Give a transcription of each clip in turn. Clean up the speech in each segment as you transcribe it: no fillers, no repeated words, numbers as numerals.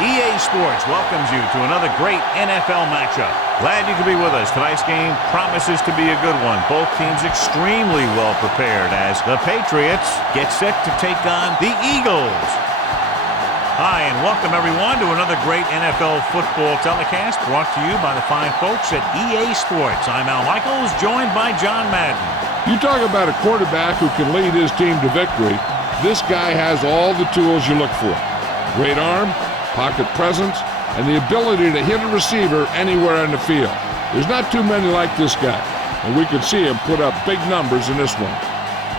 EA Sports welcomes you to another great NFL matchup. Glad you could be with us. Tonight's game promises to be a good one. Both teams extremely well prepared as the Patriots get set to take on the Eagles. Hi, and welcome everyone to another great NFL football telecast brought to you by the fine folks at EA Sports. I'm Al Michaels, joined by John Madden. You talk about a quarterback who can lead his team to victory. This guy has all the tools you look for. Great arm, pocket presence, and the ability to hit a receiver anywhere in the field. There's not too many like this guy, and we could see him put up big numbers in this one.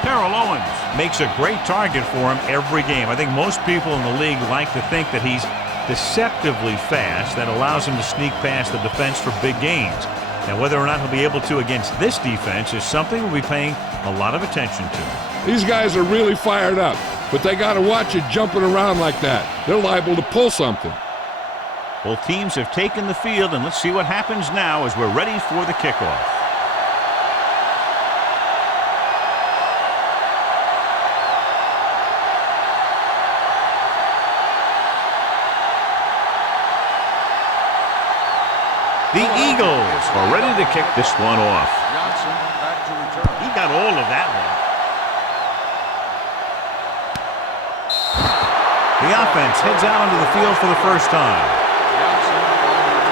Terrell Owens makes a great target for him every game. I think most people in the league like to think that he's deceptively fast. That allows him to sneak past the defense for big gains. Now, whether or not he'll be able to against this defense is something we'll be paying a lot of attention to. These guys are really fired up, but they got to watch it jumping around like that. They're liable to pull something. Both teams have taken the field, and let's see what happens now as we're ready for the kickoff. The Eagles are ready to kick this one off. Johnson back to return. He got all of that one. The offense heads out onto the field for the first time. Johnson on return.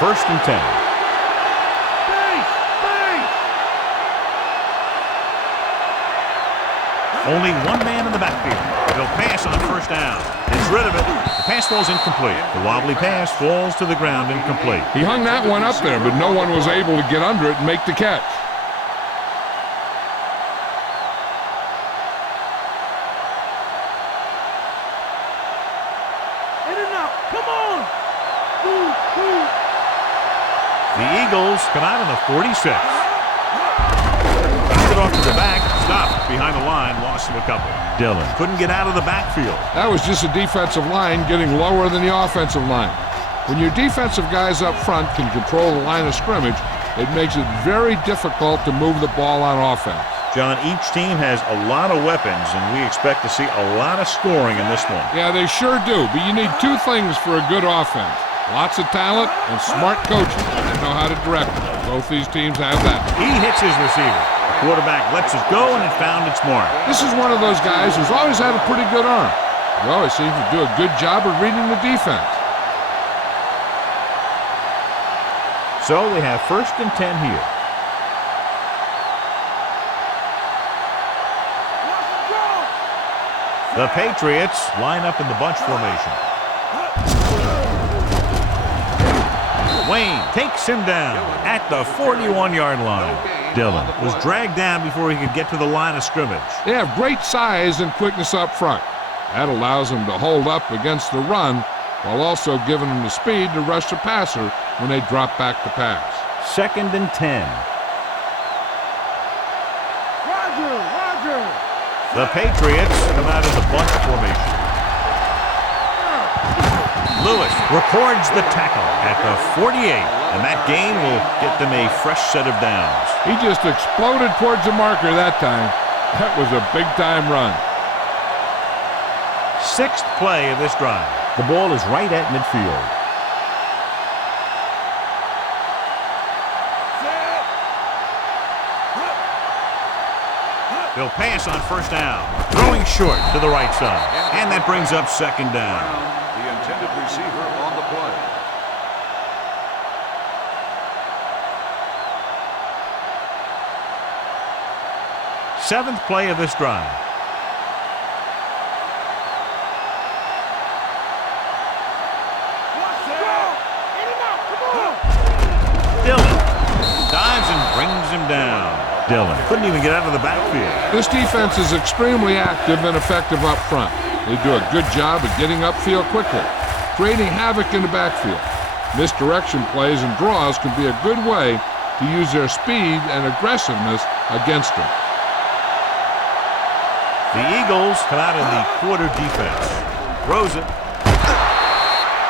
First and 10. Only one man in the backfield. He'll pass on first down. Gets rid of it. The pass falls incomplete. The wobbly pass falls to the ground incomplete. He hung that one up there, but no one was able to get under it and make the catch. Come on! The Eagles come out in the 46. Knocked it off to the back. Stopped behind the line. Lost to a couple. Dillon couldn't get out of the backfield. That was just a defensive line getting lower than the offensive line. When your defensive guys up front can control the line of scrimmage, it makes it very difficult to move the ball on offense. John, each team has a lot of weapons, and we expect to see a lot of scoring in this one. Yeah, they sure do, but you need two things for a good offense. Lots of talent and smart coaching that know how to direct them. Both these teams have that. He hits his receiver. The quarterback lets it go, and it found its mark. This is one of those guys who's always had a pretty good arm. He always seems to do a good job of reading the defense. So we have first and 10 here. The Patriots line up in the bunch formation. Wayne takes him down at the 41-yard line. Dillon was dragged down before he could get to the line of scrimmage. They have great size and quickness up front. That allows them to hold up against the run while also giving them the speed to rush the passer when they drop back to pass. Second and 10. The Patriots come out in the bunch formation. Lewis records the tackle at the 48, and that gain will get them a fresh set of downs. He just exploded towards the marker that time. That was a big-time run. Sixth play of this drive. The ball is right at midfield. They'll pass on first down. Throwing short to the right side. And that brings up second down. The intended receiver on the play. Seventh play of this drive. Dillon dives and brings him down. Dillon couldn't even get out of the backfield. This defense is extremely active and effective up front. They do a good job of getting upfield quickly, creating havoc in the backfield. Misdirection plays and draws can be a good way to use their speed and aggressiveness against them. The Eagles come out in the quarter defense. Throws it.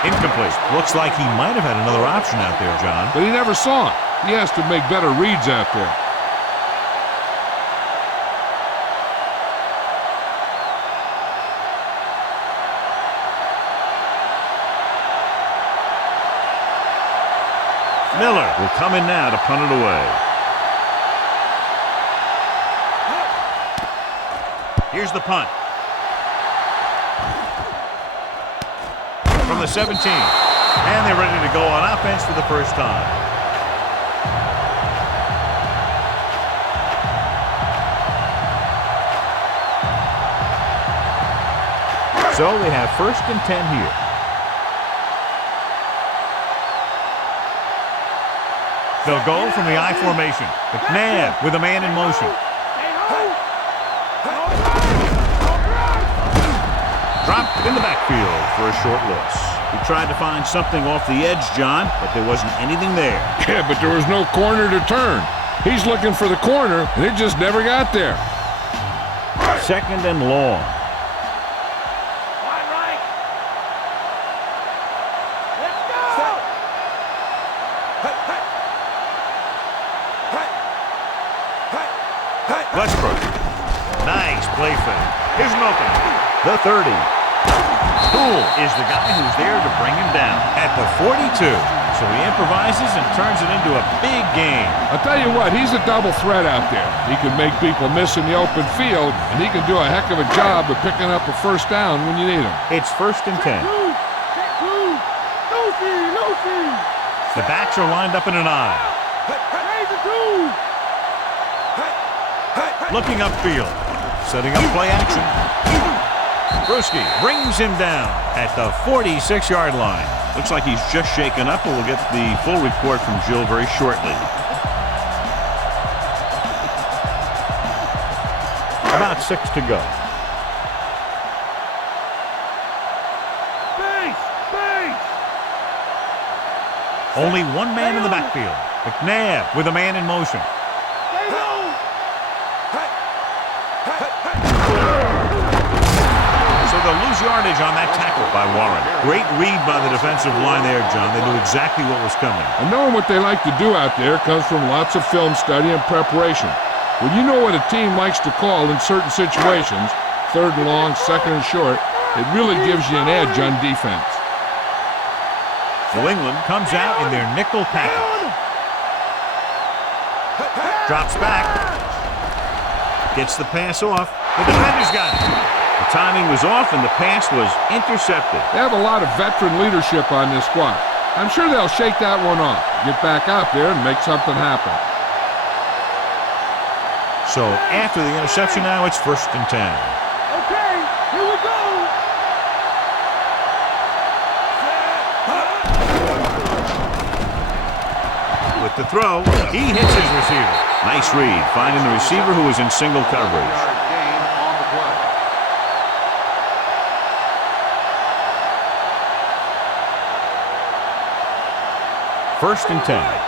Incomplete. Looks like he might have had another option out there, John. But he never saw it. He has to make better reads out there. Miller will come in now to punt it away. Here's the punt. From the 17. And they're ready to go on offense for the first time. So they have 1st and 10 here. They'll go from the I formation. McNabb with a man in motion. Dropped in the backfield for a short loss. He tried to find something off the edge, John, but there wasn't anything there. Yeah, but there was no corner to turn. He's looking for the corner, and it just never got there. 2nd and long. Wide right. Let's go. Westbrook. Nice play fake. Here's an opening. The 30. Poole is the guy who's there to bring him down at the 42. So he improvises and turns it into a big game. I'll tell you what, he's a double threat out there. He can make people miss in the open field, and he can do a heck of a job of picking up a first down when you need him. It's 1st and 10. The backs are lined up in an I. Looking upfield. Setting up play action. Bruschi brings him down at the 46-yard line. Looks like he's just shaken up, and we'll get the full report from Jill very shortly. About 6 to go. Only one man in the backfield. McNabb with a man in motion. So they'll lose yardage on that tackle by Warren. Great read by the defensive line there, John. They knew exactly what was coming. And knowing what they like to do out there comes from lots of film study and preparation. When you know what a team likes to call in certain situations, 3rd and long, 2nd and short, it really gives you an edge on defense. New England comes out in their nickel package. Drops back. Gets the pass off. The defender's got it. The timing was off and the pass was intercepted. They have a lot of veteran leadership on this squad. I'm sure they'll shake that one off, get back out there and make something happen. So after the interception now, it's 1st and 10. Okay, here we go. With the throw, he hits his receiver. Nice read, finding the receiver who was in single coverage. Gain on the play. 1st and 10.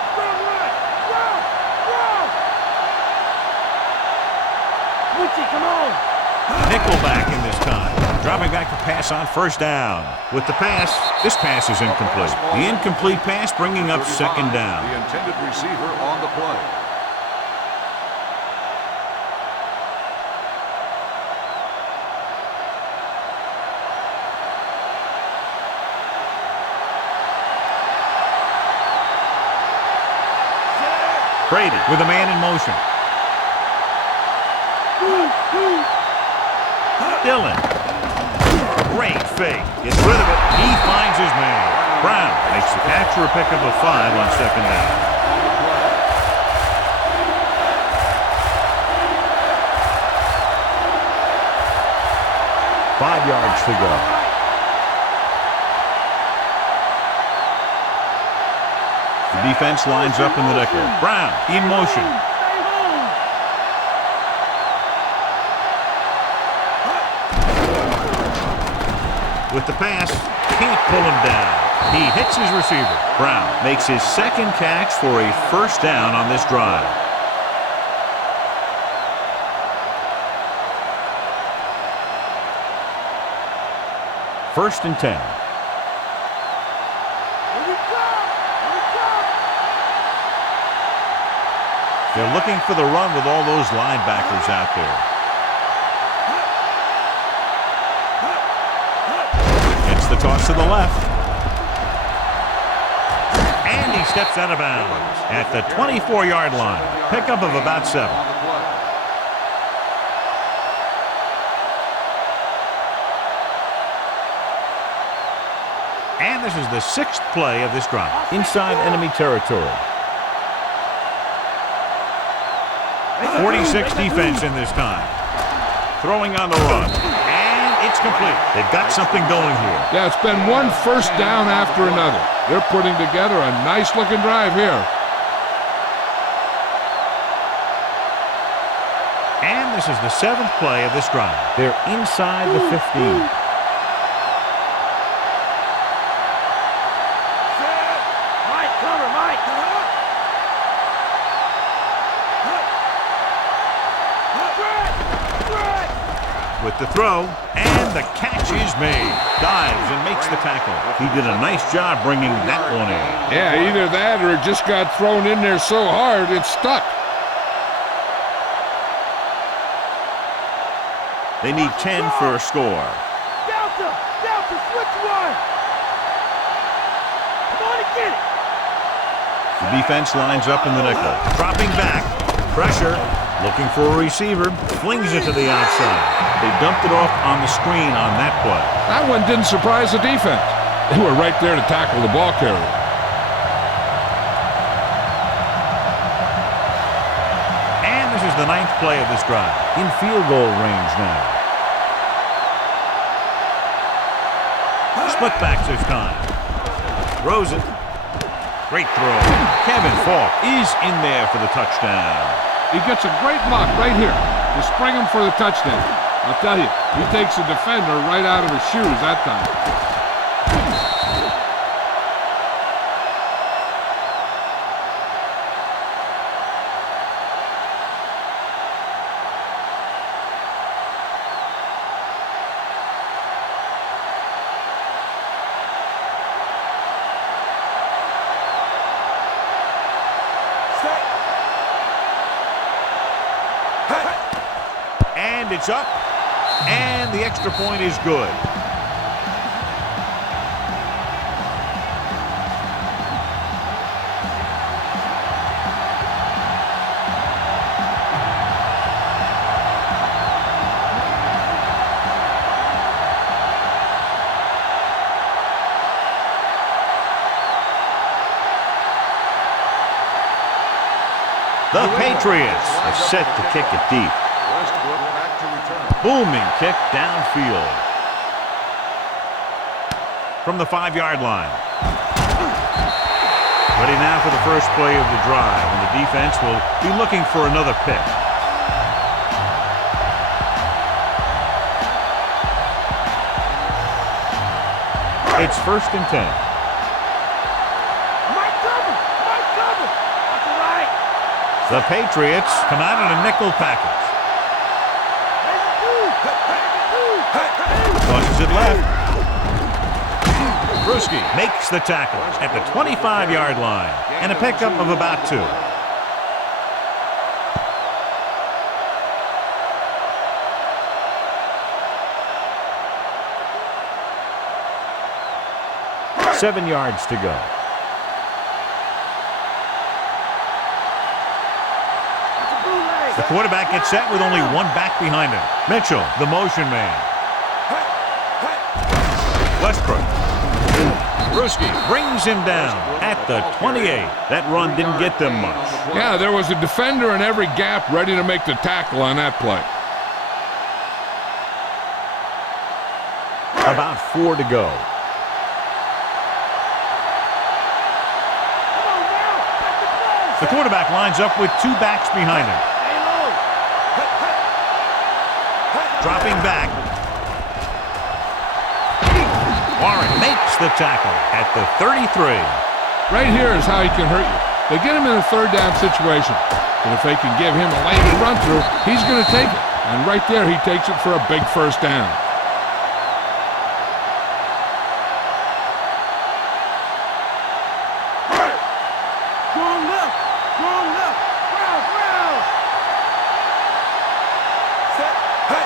Come on. Nickelback in this time. Dropping back to pass on 1st down. With the pass, this pass is incomplete. The incomplete pass bringing up 2nd down. The intended receiver on the play. Brady with a man in motion. Dillon. Great fake. Gets rid of it. He finds his man. Brown makes the catch for a pickup of 5 on 2nd down. Five yards to go. The defense lines up in the nickel. Brown in motion. With the pass, can't pull him down. He hits his receiver. Brown makes his 2nd catch for a 1st down on this drive. First and 10. They're looking for the run with all those linebackers out there. The toss to the left. And he steps out of bounds at the 24-yard line. Pickup of about 7. On the play. And this is the 6th play of this drive. Inside enemy territory. 46 defense in this time. Throwing on the run. And it's complete. They've got something going here. Yeah, it's been one first down after another. They're putting together a nice-looking drive here. And this is the 7th play of this drive. They're inside the 15. With the throw, and the catch is made. Dives and makes the tackle. He did a nice job bringing that one in. Yeah, either that or it just got thrown in there so hard it stuck. They need 10 for a score. Delta, switch one. Come on and get it. The defense lines up in the nickel. Dropping back. Pressure. Looking for a receiver. Flings it to the outside. They dumped it off on the screen on that play. That one didn't surprise the defense. They were right there to tackle the ball carrier. And this is the 9th play of this drive. In field goal range now. Split backs this time. Throws it. Great throw. Kevin Falk is in there for the touchdown. He gets a great look right here to spring him for the touchdown. I'll tell you, he takes the defender right out of his shoes that time. And it's up. And the extra point is good. The Patriots are set to kick it deep. Westbrook back to return. Booming kick downfield. From the 5-yard line. Ready now for the first play of the drive, and the defense will be looking for another pick. It's 1st and 10. Mike cover. That's all right. The Patriots come out in a nickel package. Pushes it left. Bruschi makes the tackle at the 25-yard line, and a pickup of about 2. Seven yards to go. The quarterback gets set with only one back behind him. Mitchell, the motion man. Westbrook. Bruschi brings him down at the 28. That run didn't get them much. Yeah, there was a defender in every gap ready to make the tackle on that play. About 4 to go. The quarterback lines up with 2 backs behind him. Dropping back. Warren makes the tackle at the 33. Right here is how he can hurt you. They get him in a 3rd down situation. And if they can give him a lane to run through, he's going to take it. And right there, he takes it for a big 1st down.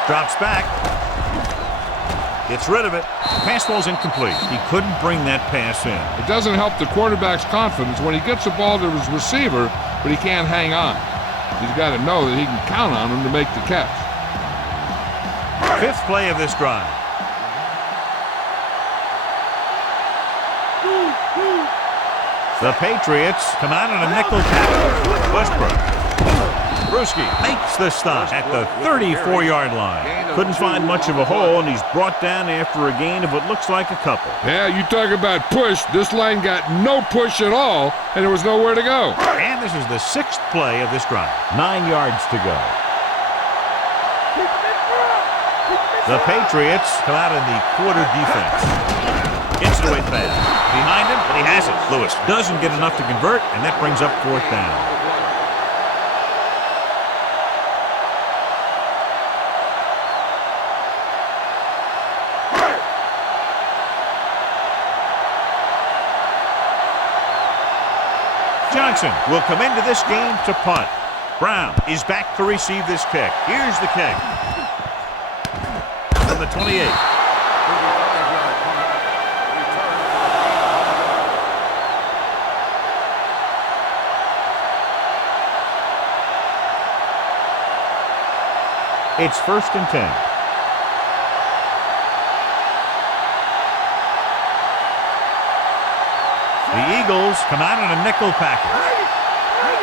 Drops back. Gets rid of it. Pass ball's incomplete. He couldn't bring that pass in. It doesn't help the quarterback's confidence when he gets the ball to his receiver, but he can't hang on. He's got to know that he can count on him to make the catch. Fifth play of this drive. The Patriots come out in a nickel package. Westbrook. Brewski makes the stop at the 34-yard line. Couldn't find much of a hole, and he's brought down after a gain of what looks like a couple. Yeah, you talk about push. This line got no push at all, and there was nowhere to go. And this is the sixth play of this drive. 9 yards to go. The Patriots come out in the quarter defense. Gets it away fast. Behind him, but he has it. Lewis doesn't get enough to convert, and that brings up fourth down. Johnson will come into this game to punt. Brown is back to receive this kick. Here's the kick. From the 28. It's 1st and 10. The Eagles come out in a nickel package.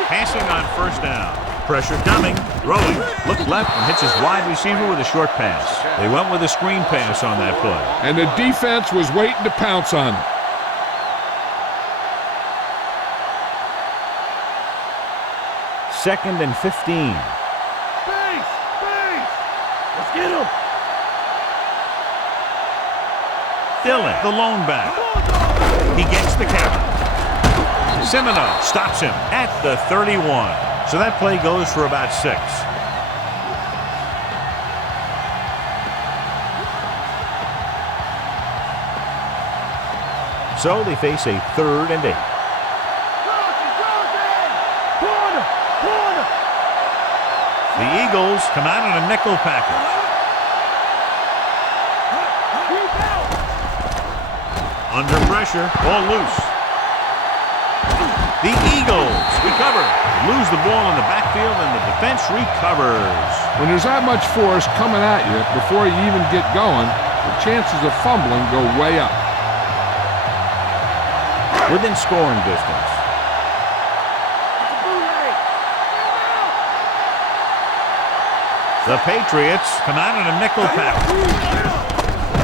Passing on 1st down. Pressure coming. Throwing. Look left and hits his wide receiver with a short pass. They went with a screen pass on that play. And the defense was waiting to pounce on him. 2nd and 15. Let's get him. Dillon, the lone back. He gets the carry. Semino stops him at the 31. So that play goes for about 6. So they face a 3rd and 8. The Eagles come out in a nickel package. Under pressure, ball loose. The Eagles recover. Lose the ball in the backfield, and the defense recovers. When there's that much force coming at you before you even get going, the chances of fumbling go way up. Within scoring distance. The Patriots come out in a nickel package.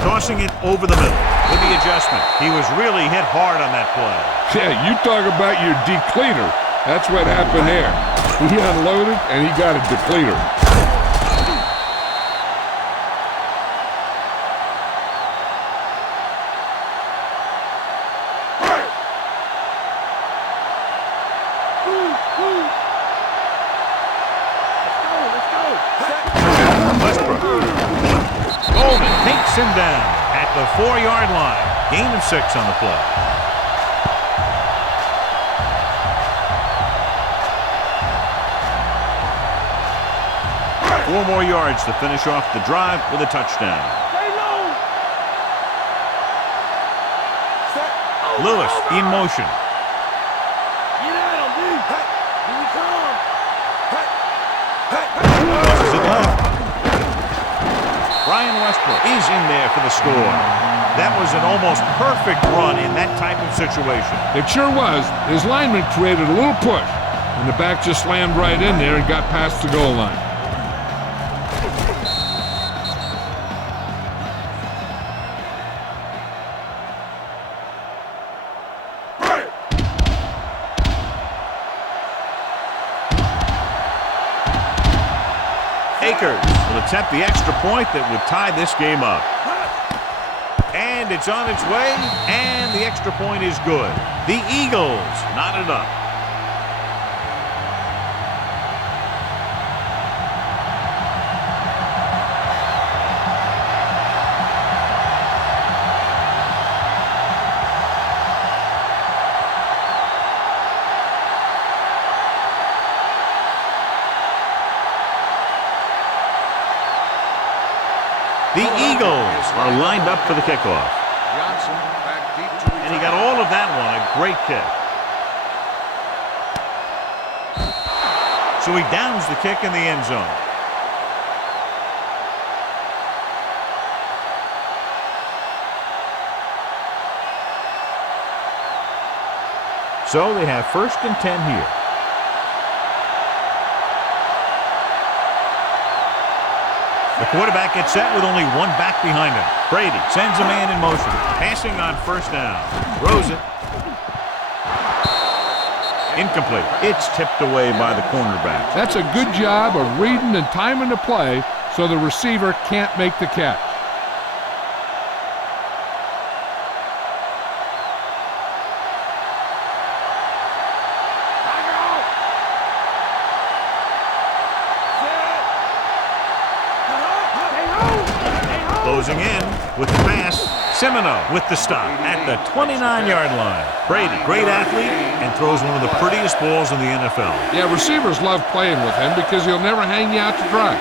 Tossing it over the middle. With the adjustment, he was really hit hard on that play. Yeah, you talk about your depleter. That's what happened there. He unloaded, and he got a depleter. Him down at the 4-yard line. Gain of 6 on the play. Four more yards to finish off the drive with a touchdown. Lewis in motion. Get at him, dude. Here we come. Tosses it left. Brian Westbrook is in there for the score. That was an almost perfect run in that type of situation. It sure was. His lineman created a little push, and the back just slammed right in there and got past the goal line. Akers will attempt the extra point that would tie this game up. And it's on its way, and the extra point is good. The Eagles knotted up. The Eagles are lined up for the kickoff. Johnson back deep to And he got all of that one. A great kick. So he downs the kick in the end zone. So they have 1st and 10 here. The quarterback gets set with only one back behind him. Brady sends a man in motion. Passing on 1st down. Throws it. Incomplete. It's tipped away by the cornerback. That's a good job of reading and timing the play so the receiver can't make the catch. Closing in with the pass. Semino with the stop at the 29-yard line. Brady, great athlete, and throws one of the prettiest balls in the NFL. Yeah, receivers love playing with him because he'll never hang you out to dry.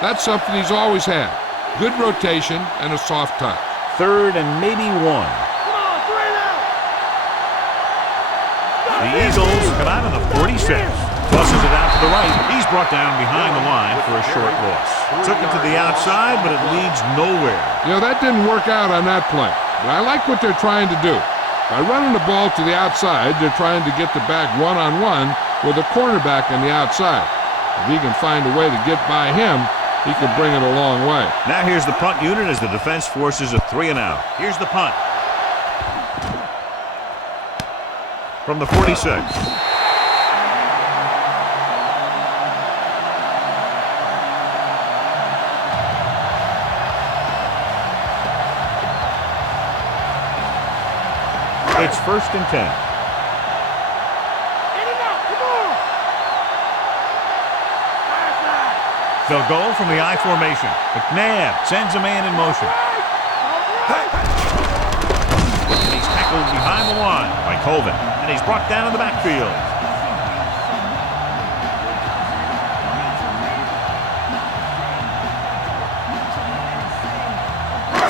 That's something he's always had. Good rotation and a soft touch. 3rd and maybe 1. Come on, 3 now. The Eagles come out of the 46. Tosses it out to the right. He's brought down behind the line for a short loss. Took it to the outside, but it leads nowhere. You know, that didn't work out on that play. But I like what they're trying to do. By running the ball to the outside, they're trying to get the back one-on-one with a cornerback on the outside. If he can find a way to get by him, he can bring it a long way. Now here's the punt unit as the defense forces a 3-and-out. Here's the punt. From the 46. It's 1st and 10. In and out, come on. They'll go from the I formation. McNabb sends a man in motion. And he's tackled behind the line by Colvin. And he's brought down in the backfield.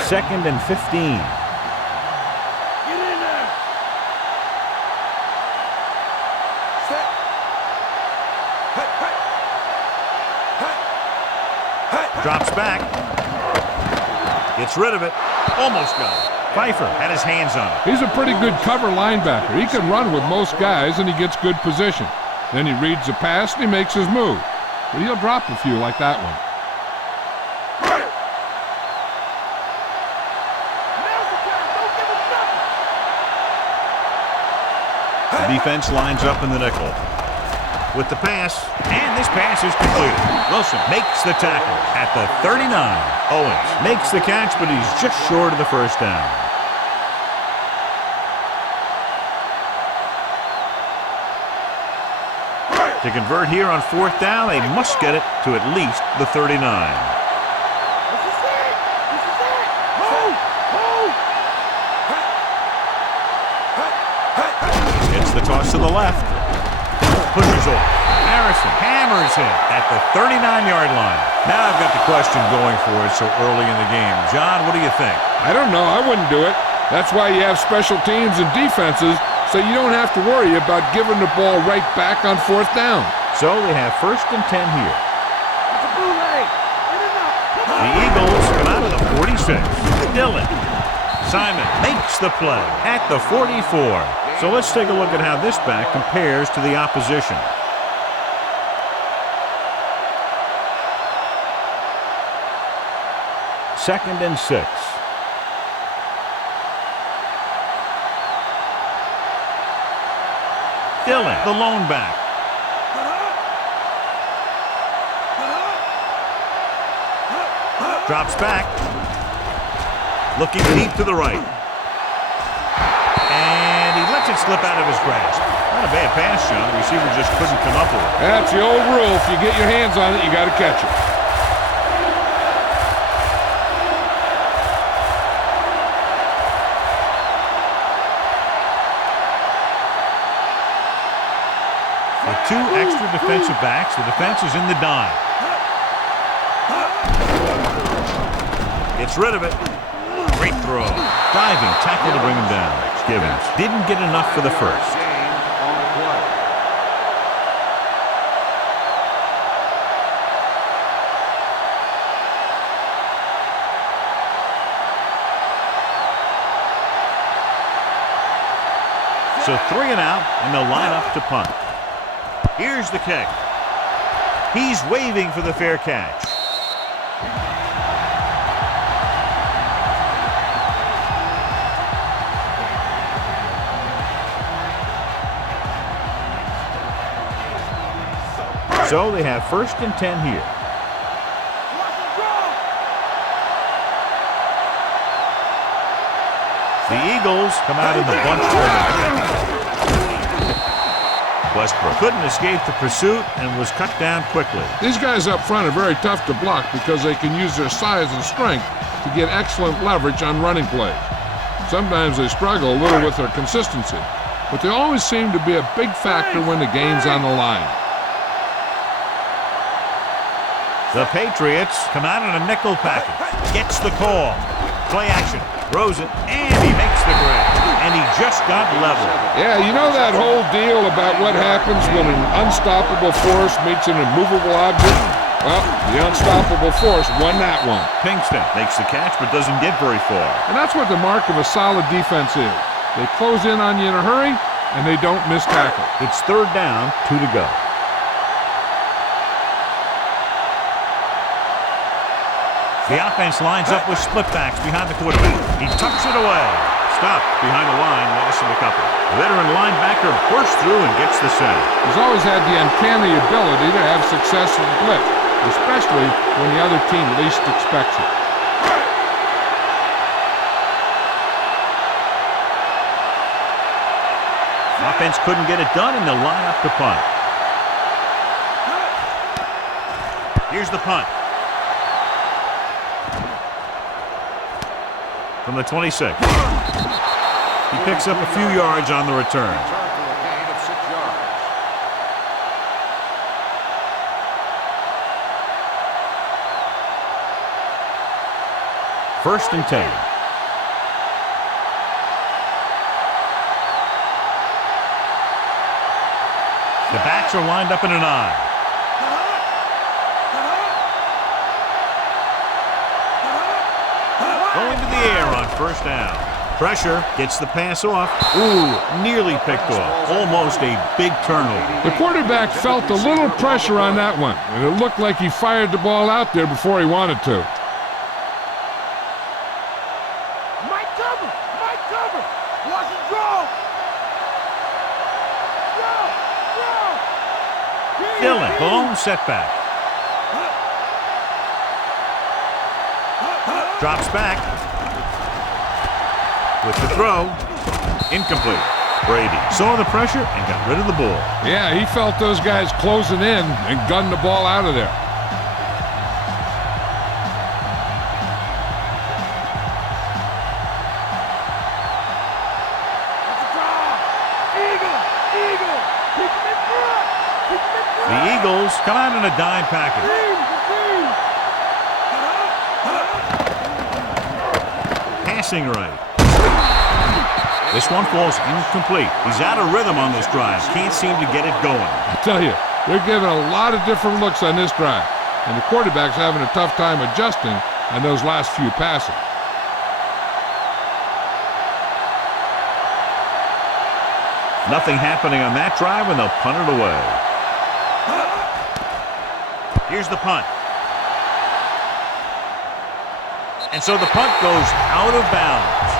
Second and 15. Drops back. Gets rid of it. Almost got it. Pfeiffer had his hands on it. He's a pretty good cover linebacker. He can run with most guys, and he gets good position. Then he reads the pass, and he makes his move. But he'll drop a few like that one. The defense lines up in the nickel. With the pass, and this pass is completed. Wilson makes the tackle at the 39. Owens makes the catch, but he's just short of the 1st down. To convert here on 4th down, they must get it to at least the 39. It's the toss to the left. Pushes off. Harrison hammers him at the 39-yard line. Now I've got the question going for it so early in the game. John, what do you think? I don't know. I wouldn't do it. That's why you have special teams and defenses, so you don't have to worry about giving the ball right back on 4th down. So they have 1st and 10 here. The Eagles come out of the 46. Dillon. Simon makes the play at the 44. So let's take a look at how this back compares to the opposition. Second and 6. Dillon, the lone back. Drops back. Looking deep to the right. And he lets it slip out of his grasp. Not a bad pass, John. The receiver just couldn't come up with it. That's the old rule. If you get your hands on it, you got to catch it. With 2 extra defensive backs, the defense is in the dime. Gets rid of it. Great throw. Diving tackle to bring him down. Gibbons didn't get enough for the first. Gain on the play. So 3 and out, and they'll line up to punt. Here's the kick. He's waving for the fair catch. So they have 1st and 10 here. The Eagles come out in the bunch format. Westbrook couldn't escape the pursuit and was cut down quickly. These guys up front are very tough to block because they can use their size and strength to get excellent leverage on running plays. Sometimes they struggle a little with their consistency, but they always seem to be a big factor when the game's on the line. The Patriots come out in a nickel package. Gets the call. Play action. Throws it, and he makes the grab. And he just got level. Yeah, you know that whole deal about what happens when an unstoppable force meets an immovable object? Well, the unstoppable force won that one. Pinkston makes the catch but doesn't get very far. And that's what the mark of a solid defense is. They close in on you in a hurry, and they don't miss tackle. It's 3rd down, 2 to go. The offense lines up with splitbacks behind the quarterback. He tucks it away. Stopped behind the line, loss of a couple. The veteran linebacker bursts through and gets the sack. He's always had the uncanny ability to have success in blitz, especially when the other team least expects it. Offense couldn't get it done, and they'll line up to punt. Here's the punt. From the 26. He picks up a few yards on the return. Return for a gain of 6 yards. First and 10. The backs are lined up in an eye. Going to the air on 1st down. Pressure gets the pass off. Ooh, nearly picked off. Almost a big turnover. The quarterback felt a little pressure on that one, and it looked like he fired the ball out there before he wanted to. Mike cover! Mike cover! Watch it draw! Draw! Dillon, blown setback. Drops back. With the throw. Incomplete. Brady saw the pressure and got rid of the ball. Yeah, he felt those guys closing in and gunned the ball out of there. The Eagles come out in a dime package. Passing right. This one falls incomplete. He's out of rhythm on this drive. Can't seem to get it going. I tell you, they're giving a lot of different looks on this drive, and the quarterback's having a tough time adjusting on those last few passes. Nothing happening on that drive, and they'll punt it away. Here's the punt. And so the punt goes out of bounds.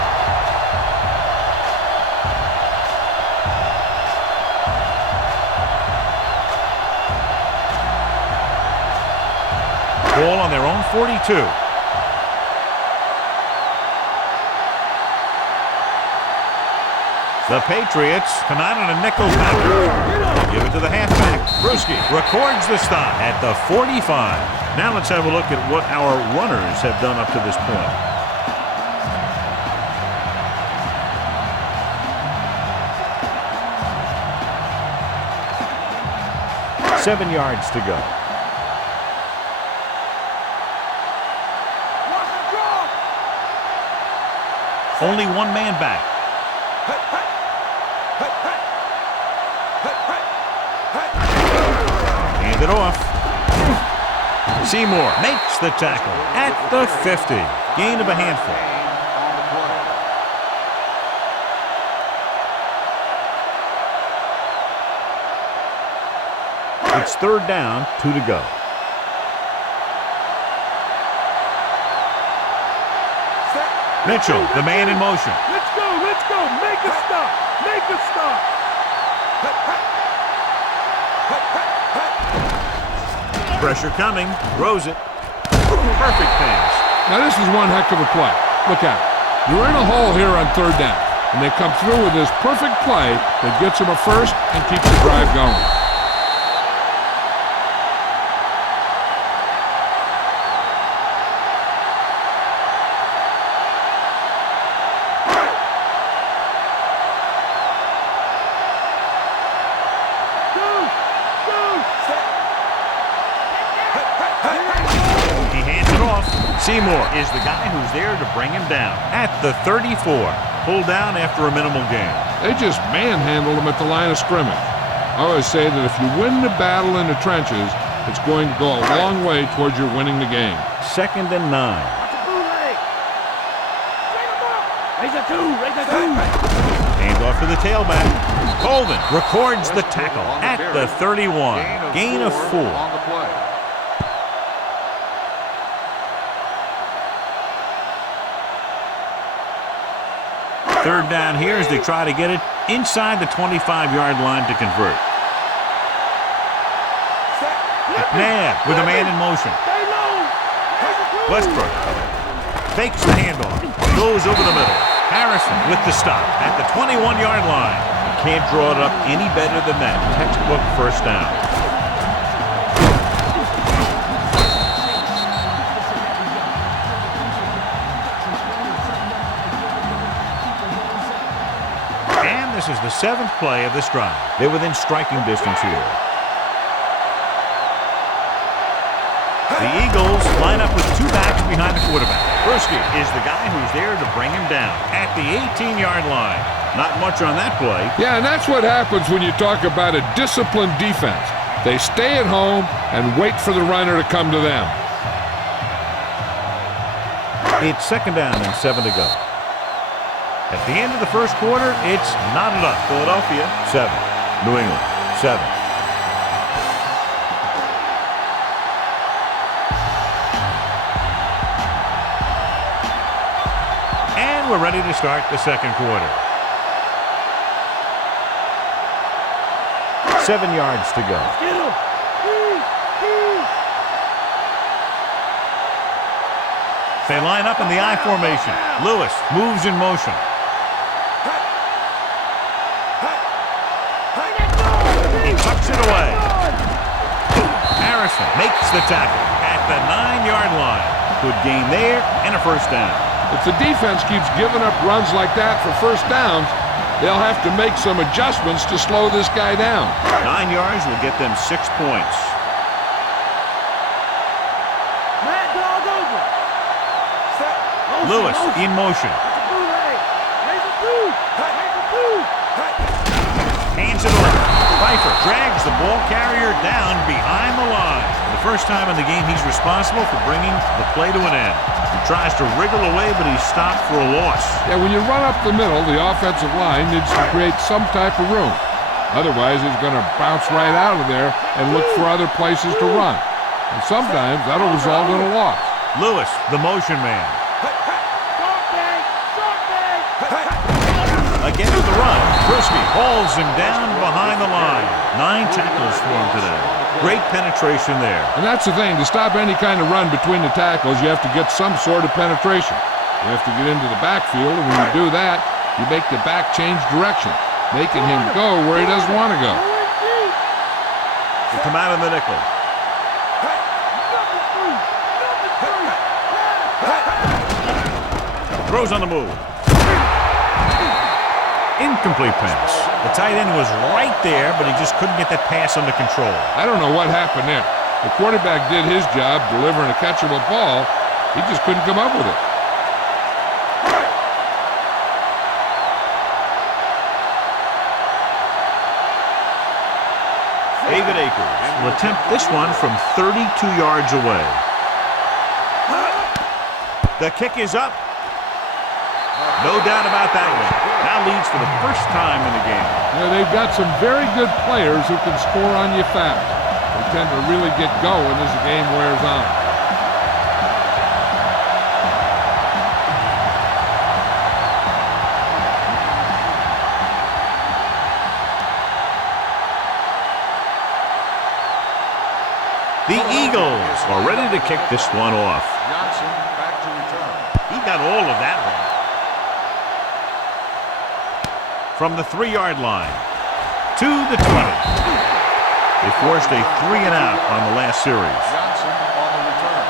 Ball on their own 42. The Patriots come out in a nickel package. Give it to the halfback. Bruschi records the stop at the 45. Now let's have a look at what our runners have done up to this point. Seven yards to go. Only one man back. Hand it off. Seymour makes the tackle at the 50. Gain of a handful. It's third down, 2 to go. Mitchell, the man in motion. Let's go, let's go. Make a stop. Make a stop. Pressure coming. Throws it. Perfect pass. Now this is one heck of a play. Look out. You're in a hole here on third down, and they come through with this perfect play that gets them a first and keeps the drive going. Seymour is the guy who's there to bring him down at the 34. Pulled down after a minimal gain. They just manhandled him at the line of scrimmage. I always say that if you win the battle in the trenches, it's going to go a long way towards your winning the game. 2nd and 9. Raise a two, raise a two. Hand off to the tailback. Colvin records the tackle at the 31. Gain of 4. On the play. Third down here as they try to get it inside the 25-yard line to convert. McNabb with a man in motion. Westbrook fakes the handoff. Goes over the middle. Harrison with the stop at the 21-yard line. Can't draw it up any better than that. Textbook first down. This is the 7th play of this drive. They're within striking distance here. The Eagles line up with 2 backs behind the quarterback. Bruschi is the guy who's there to bring him down at the 18-yard line. Not much on that play. Yeah, and that's what happens when you talk about a disciplined defense. They stay at home and wait for the runner to come to them. It's 2nd down and 7 to go. At the end of the first quarter, it's knotted up. Philadelphia, 7. New England, 7. And we're ready to start the second quarter. 7 yards to go. They line up in the I formation. Lewis moves in motion. He tucks it away. Harrison makes the tackle at the 9-yard line. Good gain there and a first down. If the defense keeps giving up runs like that for first downs, they'll have to make some adjustments to slow this guy down. 9 yards will get them 6 points. Lewis in motion. Hands it off. Pfeiffer drags the ball carrier down behind the line. For the first time in the game, he's responsible for bringing the play to an end. He tries to wriggle away, but he's stopped for a loss. Yeah, when you run up the middle, the offensive line needs to create some type of room. Otherwise, he's going to bounce right out of there and look for other places to run. And sometimes that'll result in a loss. Lewis, the motion man. Again with the run. Bruschi hauls him down behind the line. 9 tackles for him today. Great penetration there. And that's the thing. To stop any kind of run between the tackles, you have to get some sort of penetration. You have to get into the backfield, and when you do that, you make the back change direction, making him go where he doesn't want to go. They come out of the nickel. Throws on the move. Incomplete pass. The tight end was right there, but he just couldn't get that pass under control. I don't know what happened there. The quarterback did his job delivering a catchable ball. He just couldn't come up with it. They'll attempt this one from 32 yards away. The kick is up. No doubt about that one. Now leads for the first time in the game. Yeah, they've got some very good players who can score on you fast. They tend to really get going as the game wears on. The Eagles are ready to kick this one off. Johnson back to return. He got all of that one. From the 3-yard line to the 20. They forced a 3-and-out on the last series. Johnson on the return.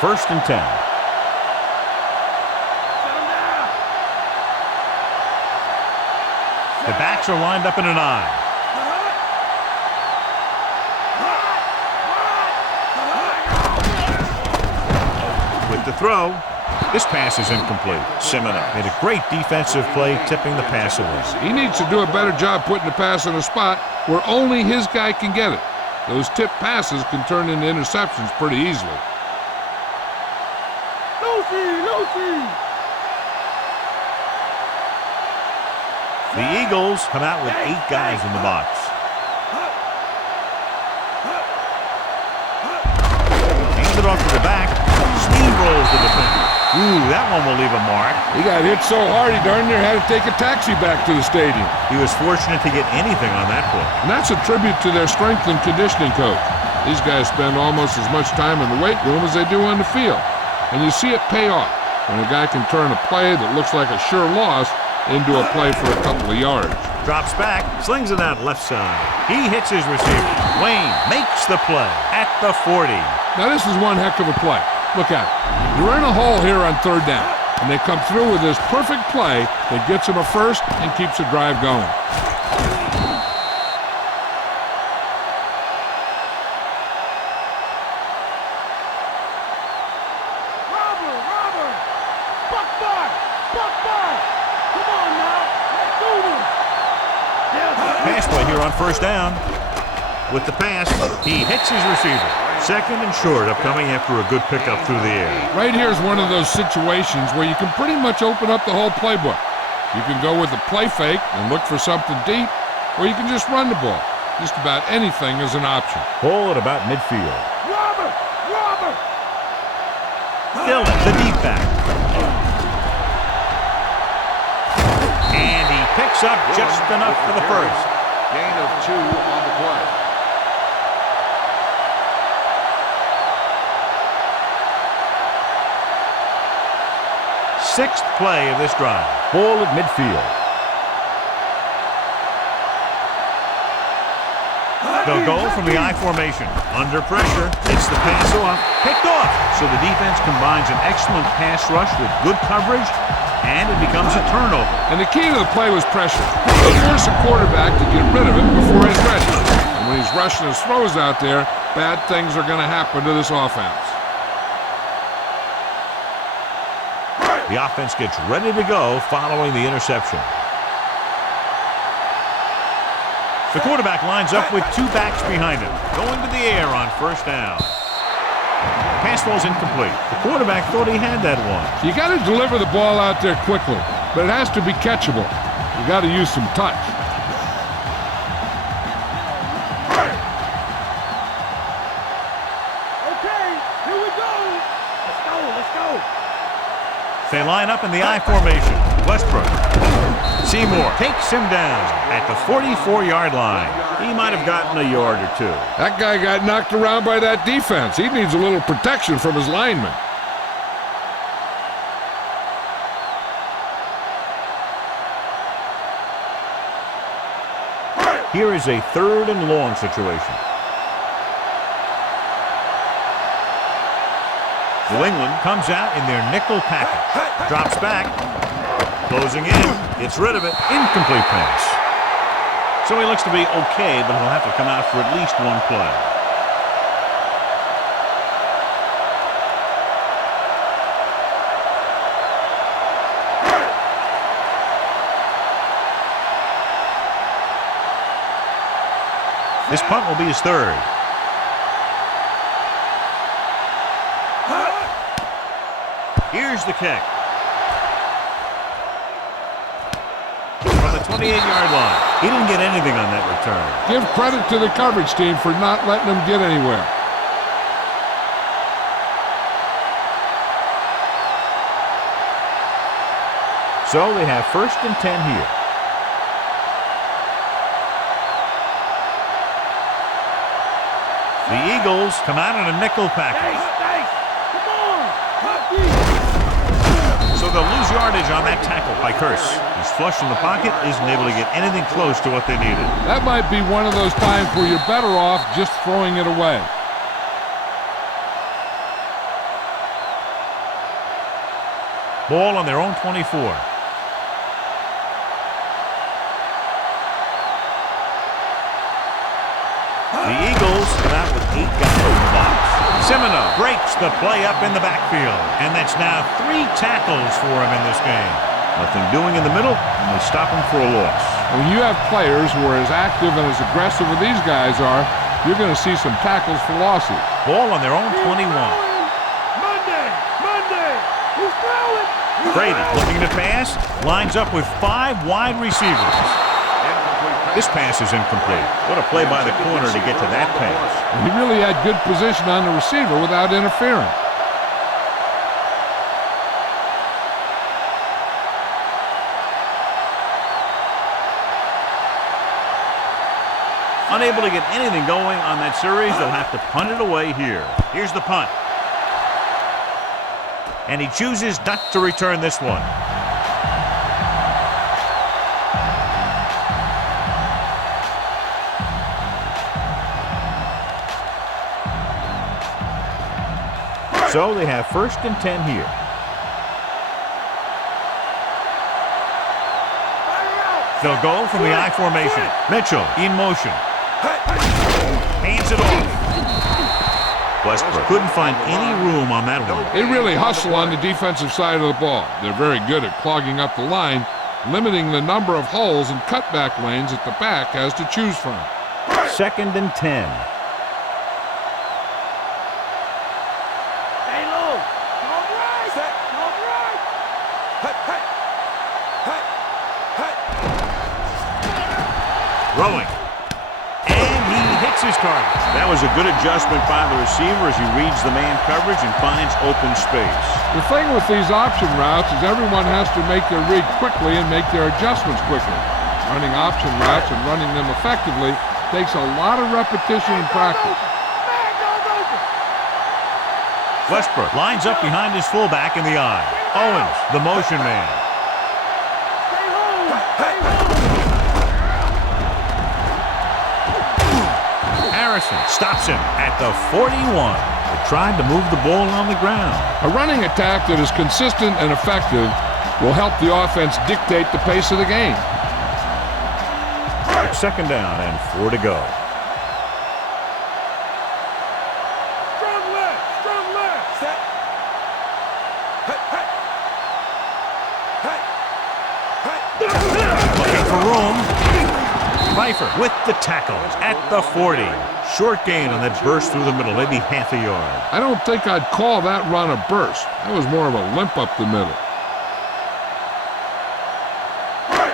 First and 10. The backs are lined up in an eye. With the throw, this pass is incomplete. Semina made a great defensive play, tipping the pass away. He needs to do a better job putting the pass in a spot where only his guy can get it. Those tip passes can turn into interceptions pretty easily. Lucy! The Eagles come out with 8 guys in the box. Hands it off to the back. Steamrolls the defender. Ooh, that one will leave a mark. He got hit so hard he darn near had to take a taxi back to the stadium. He was fortunate to get anything on that play. And that's a tribute to their strength and conditioning coach. These guys spend almost as much time in the weight room as they do on the field. And you see it pay off when a guy can turn a play that looks like a sure loss into a play for a couple of yards. Drops back, slings it out left side. He hits his receiver. Wayne makes the play at the 40. Now this is one heck of a play. Look at it. You're in a hole here on 3rd down, and they come through with this perfect play that gets them a first and keeps the drive going. Robber! Buck bar! Come on now, let's do this! Pass play here on 1st down. With the pass, he hits his receiver. 2nd and short upcoming after a good pickup through the air. Right here is one of those situations where you can pretty much open up the whole playbook. You can go with the play fake and look for something deep, or you can just run the ball. Just about anything is an option. Ball at about midfield. Robber! Dillon, the deep back. And he picks up just enough for the first. Gain of 2 on the play. Sixth play of this drive. Ball at midfield. They'll go from the I formation. Under pressure, it's the pass off. Picked off. So the defense combines an excellent pass rush with good coverage, and it becomes a turnover. And the key to the play was pressure. They force the quarterback to get rid of it before he's ready. And when he's rushing his throws out there, bad things are going to happen to this offense. The offense gets ready to go following the interception. The quarterback lines up with 2 backs behind him. Going to the air on 1st down. Pass ball's incomplete. The quarterback thought he had that one. You got to deliver the ball out there quickly, but it has to be catchable. You got to use some touch. Okay, here we go! Let's go! They line up in the I formation. Westbrook. Seymour takes him down at the 44-yard line. He might have gotten a yard or 2. That guy got knocked around by that defense. He needs a little protection from his linemen. Here is a 3rd and long situation. New England comes out in their nickel package. Drops back. Closing in. Gets rid of it. Incomplete pass. So he looks to be okay, but he'll have to come out for at least one play. This punt will be his third. Here's the kick. From the 28-yard line. He didn't get anything on that return. Give credit to the coverage team for not letting him get anywhere. So they have 1st and 10 here. The Eagles come out in a nickel package. So they'll lose yardage on that tackle by Curse. He's flush in the pocket, isn't able to get anything close to what they needed. That might be one of those times where you're better off just throwing it away. Ball on their own 24. The Eagles come out with 8 guys in the box. Semino breaks the play up in the backfield, and that's now 3 tackles for him in this game. Nothing doing in the middle, and they stop him for a loss. When you have players who are as active and as aggressive as these guys are, you're going to see some tackles for losses. Ball on their own 21. Monday, he's throwing. Brady looking to pass, lines up with 5 wide receivers. This pass is incomplete. What a play by the corner to get to that pass. He really had good position on the receiver without interfering. Unable to get anything going on that series, they'll have to punt it away here. Here's the punt. And he chooses not to return this one. So they have 1st and 10 here. They'll go from the I formation. Mitchell in motion. Hands it off. Westbrook couldn't find any room on that one. They really hustle on the defensive side of the ball. They're very good at clogging up the line, limiting the number of holes and cutback lanes that the back has to choose from. 2nd and 10. Throwing. And he hits his target. That was a good adjustment by the receiver as he reads the man coverage and finds open space. The thing with these option routes is everyone has to make their read quickly and make their adjustments quickly. Running option routes and running them effectively takes a lot of repetition and practice. Westbrook lines up behind his fullback in the eye. Owens, the motion man. Harrison stops him at the 41. They tried to move the ball on the ground. A running attack that is consistent and effective will help the offense dictate the pace of the game. 2nd down and 4 to go. Strong left. Set. Looking for room. Pfeiffer with the tackle at the 40. Short gain on that burst through the middle, maybe half a yard. I don't think I'd call that run a burst. That was more of a limp up the middle.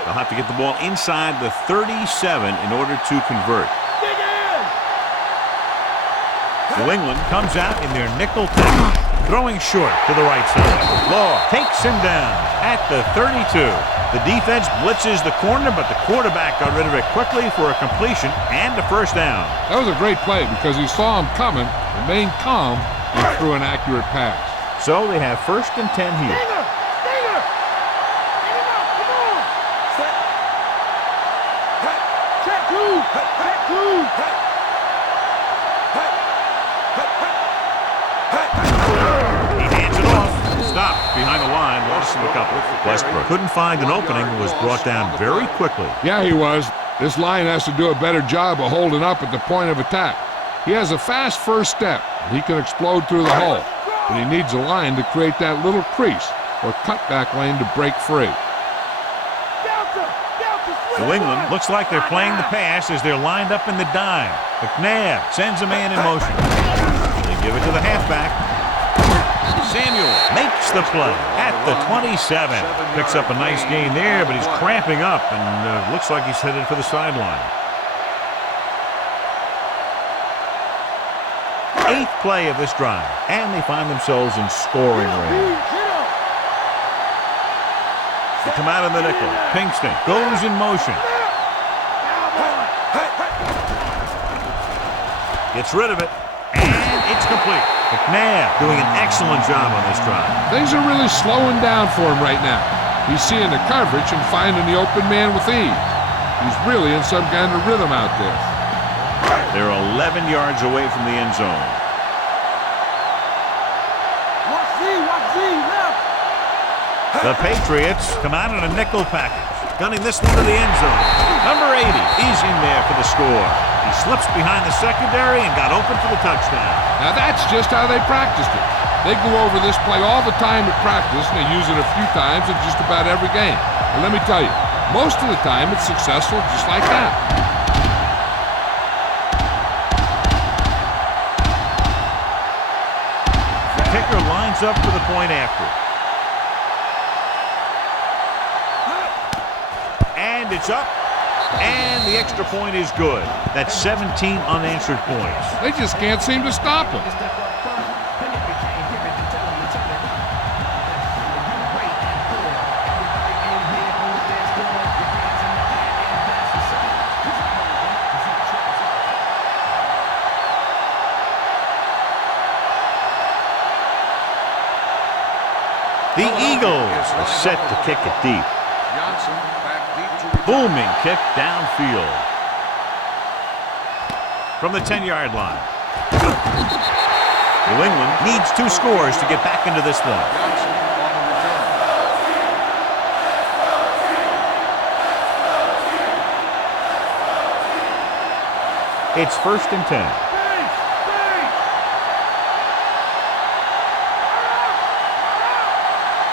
They'll have to get the ball inside the 37 in order to convert. New England comes out in their nickel tackle, throwing short to the right side. Law takes him down at the 32. The defense blitzes the corner, but the quarterback got rid of it quickly for a completion and a 1st down. That was a great play because he saw him coming, remained calm, and threw an accurate pass. So they have 1st and 10 here. Stinger! Get him out, come on! Set. Check 2! Check 2! He hands it off. Stopped behind the line, lost him a couple. Westbrook couldn't find an opening and was brought down very quickly. Yeah, he was. This line has to do a better job of holding up at the point of attack. He has a fast first step. He can explode through the hole, but he needs a line to create that little crease or cutback lane to break free. New England looks like they're playing the pass as they're lined up in the dime. McNabb sends a man in motion. They give it to the halfback. Samuel makes the play at the 27. Picks up a nice gain there, but he's cramping up and looks like he's headed for the sideline. 8th play of this drive, and they find themselves in scoring range. They come out in the nickel. Pinkston goes in motion. Gets rid of it, and it's complete. McNabb doing an excellent job on this drive. Things are really slowing down for him right now. He's seeing the coverage and finding the open man with ease. He's really in some kind of rhythm out there. They're 11 yards away from the end zone. The Patriots come out in a nickel package, gunning this one to the end zone. Number 80 is in there for the score. He slips behind the secondary and got open for the touchdown. Now that's just how they practiced it. They go over this play all the time at practice, and they use it a few times in just about every game. And let me tell you, most of the time it's successful just like that. The kicker lines up for the point after. And it's up. And the extra point is good. That's 17 unanswered points. They just can't seem to stop him. The Eagles are set to kick it deep. Booming kick downfield. From the 10-yard line. New England needs 2 scores to get back into this one. It's 1st and 10.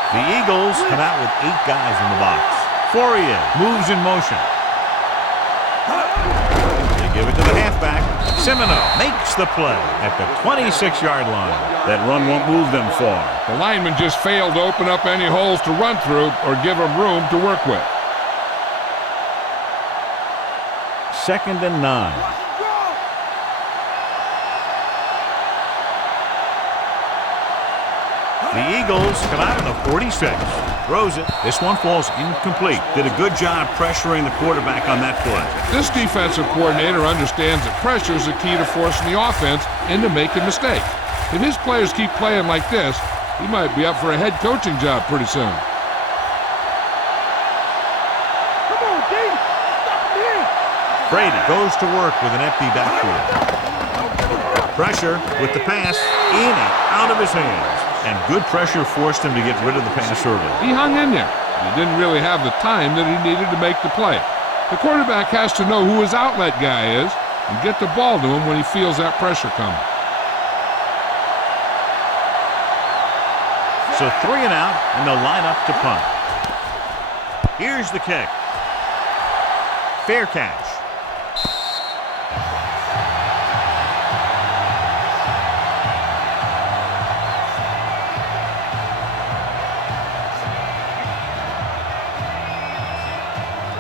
The Eagles come out with 8 guys in the box. Fourier moves in motion. They give it to the halfback. Semino makes the play at the 26-yard line. That run won't move them far. The lineman just failed to open up any holes to run through or give them room to work with. 2nd and 9. The Eagles come out in the 46. Throws it. This one falls incomplete. Did a good job pressuring the quarterback on that play. This defensive coordinator understands that pressure is the key to forcing the offense into making mistakes. If his players keep playing like this, he might be up for a head coaching job pretty soon. Come on, Dave. Stop him. Brady goes to work with an empty backfield. Pressure with the pass in and out of his hands. And good pressure forced him to get rid of the pass early. He hung in there. He didn't really have the time that he needed to make the play. The quarterback has to know who his outlet guy is and get the ball to him when he feels that pressure coming. So 3 and out, and they'll line up to punt. Here's the kick. Fair catch.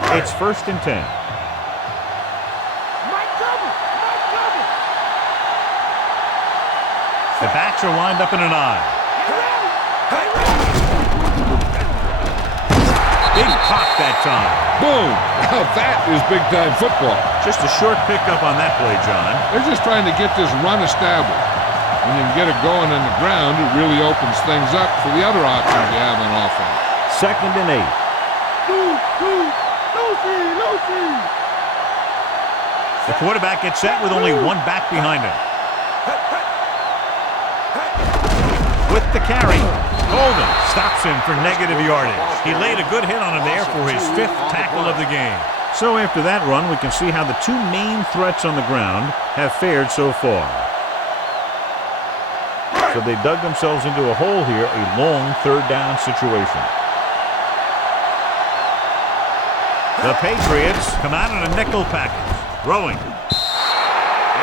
It's 1st and 10. The backs are lined up in an I. Big pop that time. Boom! Now that is big-time football. Just a short pickup on that play, John. They're just trying to get this run established. When you can get it going on the ground, it really opens things up for the other options you have on offense. 2nd and 8. The quarterback gets set with only 1 back behind him. With the carry, Golden stops him for negative yardage. He laid a good hit on him there for his 5th tackle of the game. So after that run, we can see how the 2 main threats on the ground have fared so far. So they dug themselves into a hole here, a long 3rd down situation. The Patriots come out in a nickel package. Throwing.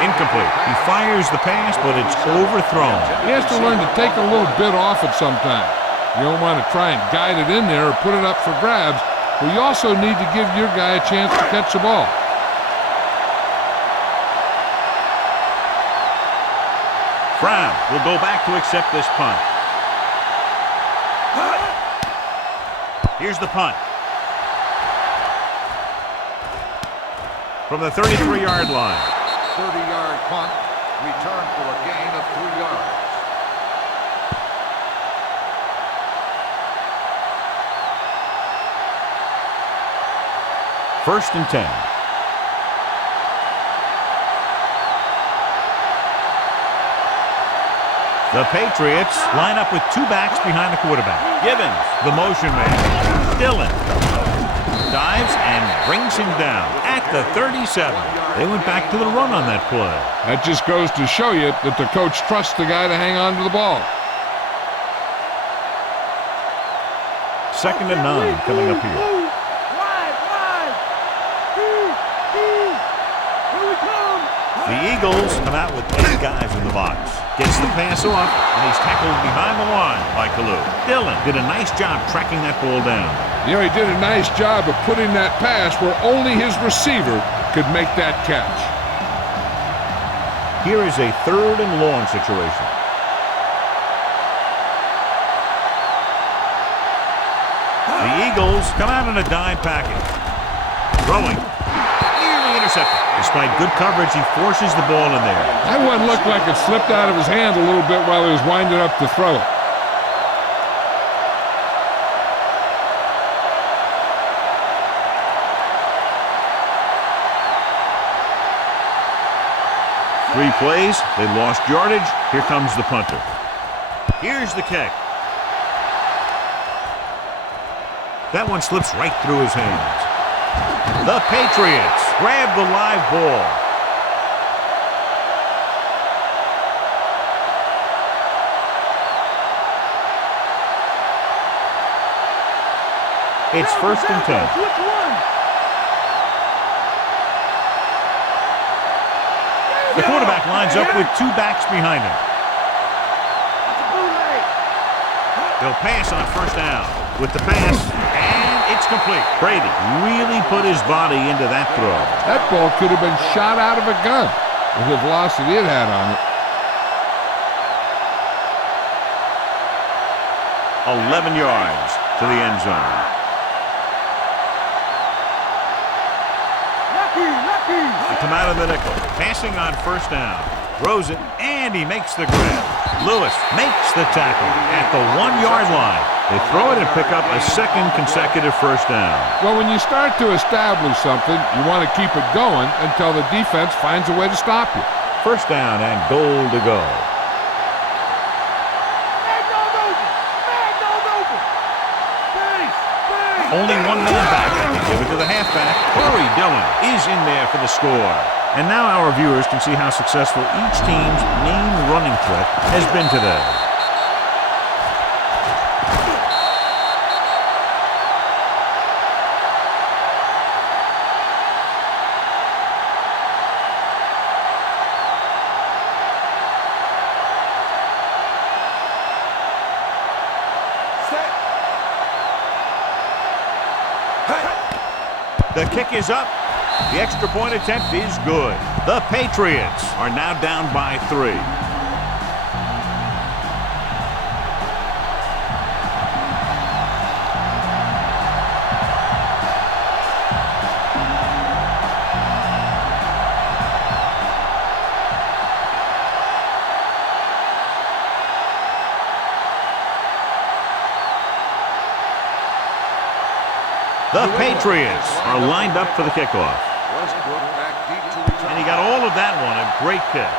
Incomplete. He fires the pass, but it's overthrown. He has to learn to take a little bit off it sometime. You don't want to try and guide it in there or put it up for grabs, but you also need to give your guy a chance to catch the ball. Brown will go back to accept this punt. Here's the punt. From the 33-yard line. 30-yard punt, return for a gain of 3 yards. First and 10. The Patriots line up with 2 backs behind the quarterback. Gibbons, the motion man. Dillon dives and brings him down at the 37. They went back to the run on that play. That just goes to show you that the coach trusts the guy to hang on to the ball. Second and 9 coming up here. The Eagles come out with 8 guys in the box. Gets the pass off, and he's tackled behind the line by Kalu. Dillon did a nice job tracking that ball down. You know, he did a nice job of putting that pass where only his receiver could make that catch. Here is a 3rd and long situation. The Eagles come out in a dime package. Throwing. Nearly intercepted. Despite good coverage, he forces the ball in there. That one looked like it slipped out of his hand a little bit while he was winding up to throw it. Three plays, they lost yardage. Here comes the punter. Here's the kick. That one slips right through his hands. The Patriots grab the live ball. It's first and 10. The quarterback lines up with 2 backs behind him. They'll pass on first down. With the pass, and it's complete. Brady really put his body into that throw. That ball could have been shot out of a gun with the velocity it had on it. 11 yards to the end zone. They come out of the nickel. Passing on first down. Throws it, and he makes the grab. Lewis makes the tackle at the 1-yard line. They throw it and pick up a 2nd consecutive first down. Well, when you start to establish something, you want to keep it going until the defense finds a way to stop you. First down and goal to go. Only one man back. They give it to the halfback. Corey Dillon is in there for the score. And now our viewers can see how successful each team's main running threat has been today. The kick is up. The extra point attempt is good. The Patriots are now down by 3. The Patriots are lined up for the kickoff. And he got all of that one, a great kick.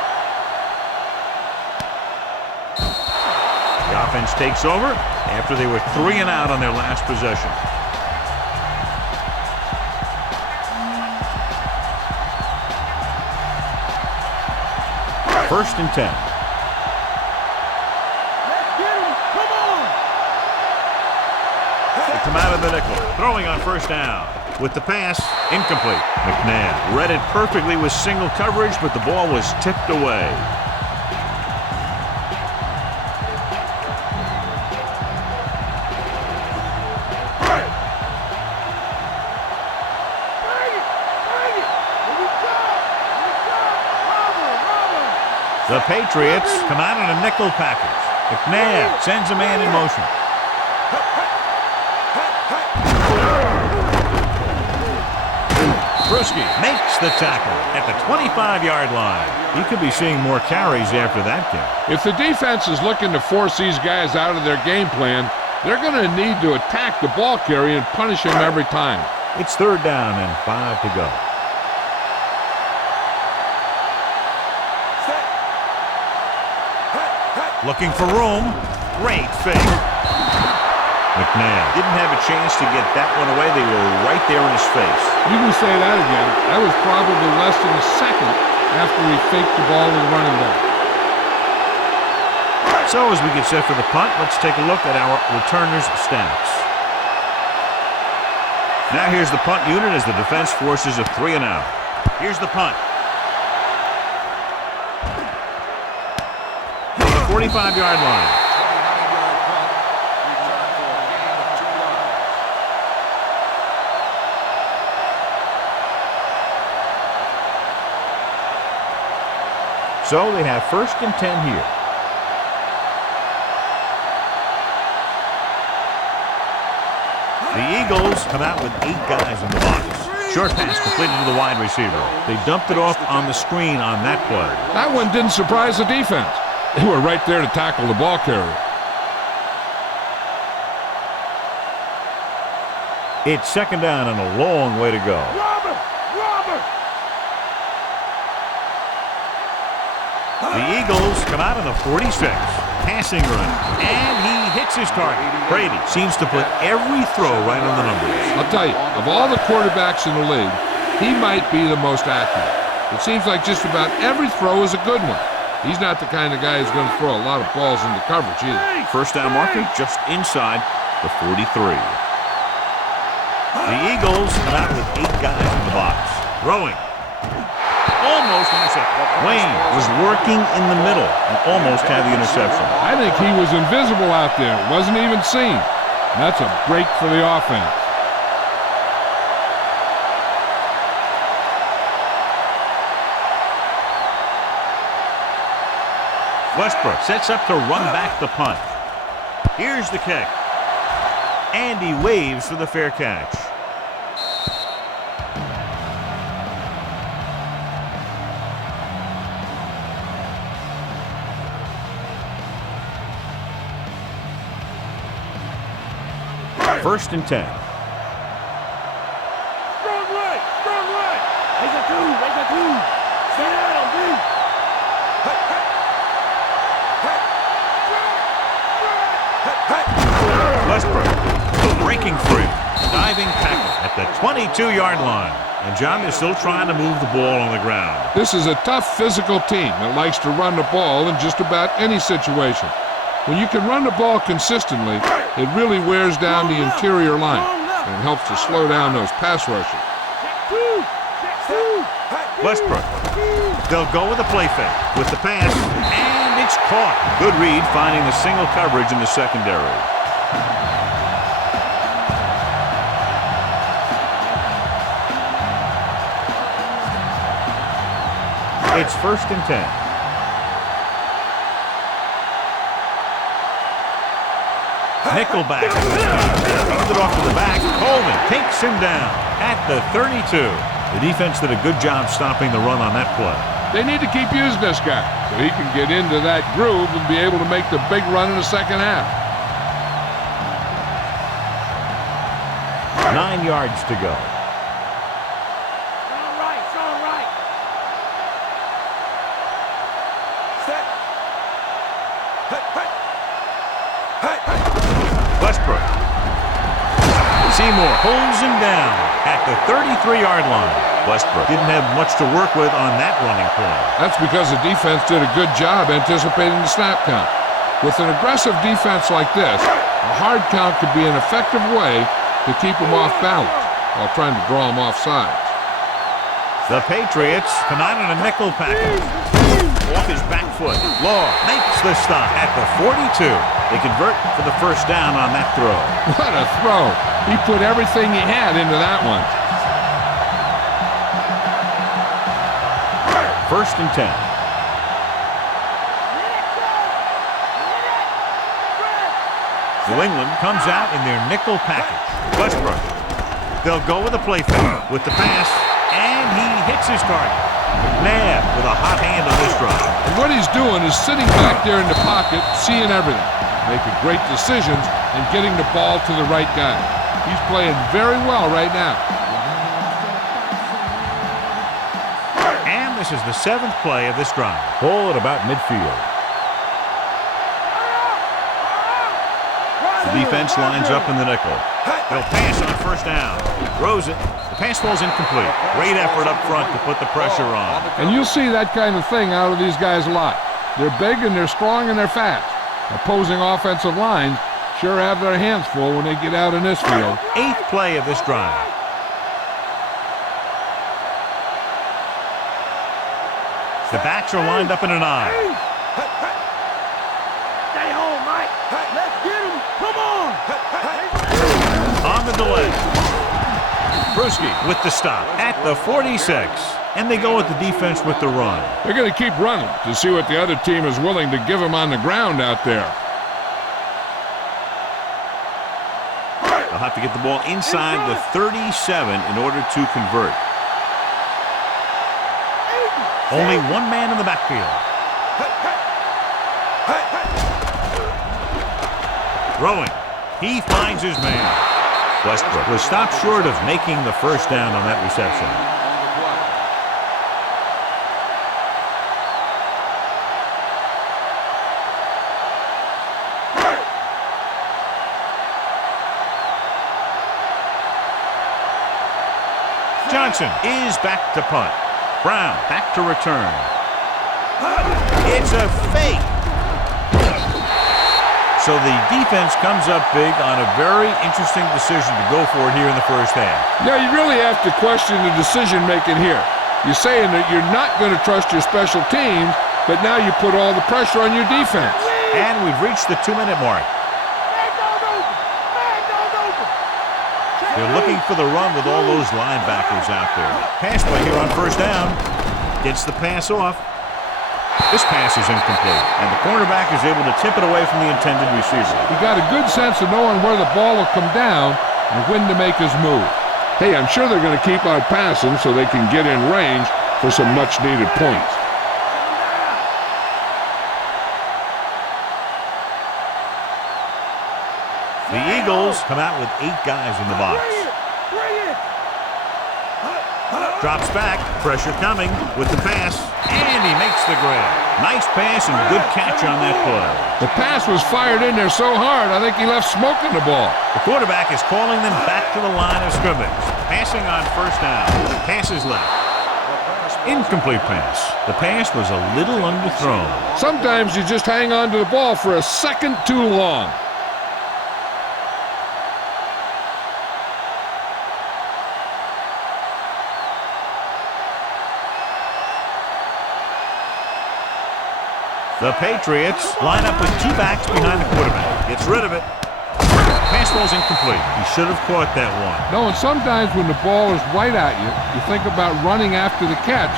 The offense takes over after they were 3 and out on their last possession. First and 10. Come out of the nickel, throwing on first down. with the pass, incomplete. McNabb read it perfectly with single coverage, but the ball was tipped away. The Patriots come out in a nickel package. McNabb sends a man in motion. Bruschi makes the tackle at the 25-yard line. He could be seeing more carries after that game. If the defense is looking to force these guys out of their game plan, they're going to need to attack the ball carrier and punish him every time. It's 3rd down and 5 to go. Looking for room. Great fake. McNabb didn't have a chance to get that one away. They were right there in his face. You can say that again. That was probably less than a second after he faked the ball to the running back. So as we get set for the punt, let's take a look at our returners' stats. Now here's the punt unit as the defense forces a 3-and-out. Here's the punt. 45-yard line. 29-yard punt. Return for a gain of 2 yards. So they have 1st and 10 here. The Eagles come out with 8 guys in the box. Short pass completed to the wide receiver. They dumped it off on the screen on that play. That one didn't surprise the defense. They were right there to tackle the ball carrier. It's 2nd down and a long way to go. Robert! The Eagles come out in the 46. Passing run. And he hits his target. Brady seems to put every throw right on the numbers. I'll tell you, of all the quarterbacks in the league, he might be the most accurate. It seems like just about every throw is a good one. He's not the kind of guy who's going to throw a lot of balls into coverage either. 1st down marker just inside the 43. The Eagles come out with 8 guys in the box. Throwing. Almost intercepted. Wayne was working in the middle and almost had the interception. I think he was invisible out there. Wasn't even seen. That's a break for the offense. Westbrook sets up to run back the punt. Here's the kick. And he waves for the fair catch. First and 10. Strong right! Raise a 2! Stay down, dude! Westbrook breaking free. Diving tackle at the 22-yard line. And John is still trying to move the ball on the ground. This is a tough physical team that likes to run the ball in just about any situation. When you can run the ball consistently, it really wears down the interior line, and it helps to slow down those pass rushers. Westbrook. They'll go with a play fake with the pass, and it's caught. Good read, finding the single coverage in the secondary. It's 1st and 10. Nickelback. Hand it off to the back. Coleman takes him down at the 32. The defense did a good job stopping the run on that play. They need to keep using this guy so he can get into that groove and be able to make the big run in the second half. 9 yards to go. Strong right! Set! Westbrook. Seymour pulls him down at the 33-yard line. Westbrook didn't have much to work with on that running play. That's because the defense did a good job anticipating the snap count. With an aggressive defense like this, a hard count could be an effective way to keep them off balance. while trying to draw him off sides. The Patriots come out in a nickel package. Off his back foot. Law makes the stop at the 42. They convert for the first down on that throw. What a throw. He put everything he had into that one. 1st and 10. New England comes out in their nickel package. Westbrook. They'll go with a play fake with the pass, and he hits his target. McNabb with a hot hand on this drive. And what he's doing is sitting back there in the pocket, seeing everything, making great decisions, and getting the ball to the right guy. He's playing very well right now. And this is the 7th play of this drive. Ball at about midfield. The defense lines up in the nickel. They'll pass on 1st down. Throws it. The pass falls incomplete. Great effort up front to put the pressure on. And you'll see that kind of thing out of these guys a lot. They're big and they're strong and they're fast. Opposing offensive lines sure have their hands full when they get out in this field. 8th play of this drive. The backs are lined up in an eye. Stay home, Mike. Let's get him. Come on. On the delay. Bruschi with the stop at the 46. And they go with the defense with the run. They're going to keep running to see what the other team is willing to give them on the ground out there. They'll have to get the ball inside the 37 in order to convert. Only one man in the backfield. Throwing. He finds his man. Westbrook was stopped short of making the 1st down on that reception. Johnson is back to punt. Brown back to return. It's a fake. So the defense comes up big on a very interesting decision to go for it here in the 1st half. Yeah, you really have to question the decision-making here. You're saying that you're not going to trust your special teams, but now you put all the pressure on your defense. And we've reached the 2-minute mark. They're looking for the run with all those linebackers out there. Pass play here on 1st down. Gets the pass off. This pass is incomplete, and the cornerback is able to tip it away from the intended receiver. He got a good sense of knowing where the ball will come down and when to make his move. Hey, I'm sure they're going to keep on passing so they can get in range for some much-needed points. The Eagles come out with 8 guys in the box. Drops back, pressure coming with the pass, and he makes the grab. Nice pass and good catch on that play. The pass was fired in there so hard, I think he left smoke in the ball. The quarterback is calling them back to the line of scrimmage. Passing on 1st down. Pass is left. Incomplete pass. The pass was a little underthrown. Sometimes you just hang on to the ball for a second too long. The Patriots line up with 2 backs behind the quarterback. Gets rid of it. Pass ball's incomplete. He should have caught that one. No, and sometimes when the ball is right at you, you think about running after the catch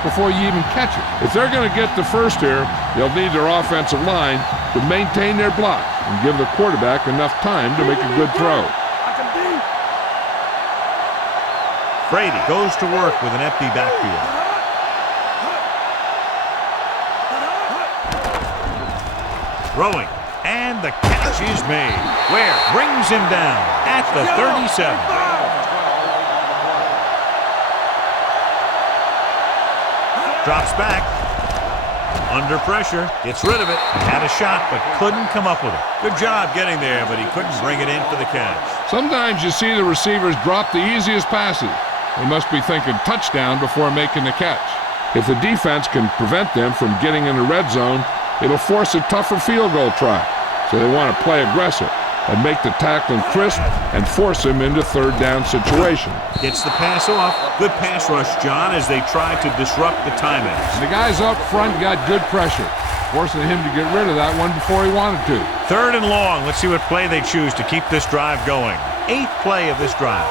before you even catch it. If they're going to get the first here, they'll need their offensive line to maintain their block and give the quarterback enough time to make a good throw. Brady goes to work with an empty backfield. Throwing, and the catch is made. Ware brings him down at the 37. Drops back. Under pressure. Gets rid of it. Had a shot, but couldn't come up with it. Good job getting there, but he couldn't bring it in for the catch. Sometimes you see the receivers drop the easiest passes. They must be thinking touchdown before making the catch. If the defense can prevent them from getting in the red zone, it'll force a tougher field goal try. So they want to play aggressive. and make the tackling crisp and force him into third down situation. Gets the pass off. Good pass rush, John, as they try to disrupt the timing. And the guys up front got good pressure, forcing him to get rid of that one before he wanted to. 3rd and long. Let's see what play they choose to keep this drive going. 8th play of this drive.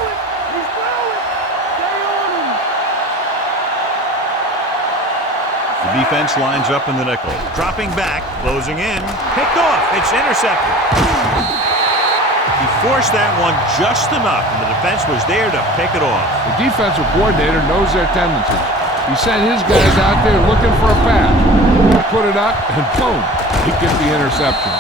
The defense lines up in the nickel. Dropping back, closing in. Picked off. It's intercepted. He forced that one just enough, and the defense was there to pick it off. The defensive coordinator knows their tendencies. He sent his guys out there looking for a pass. Put it up, and boom, he gets the interception.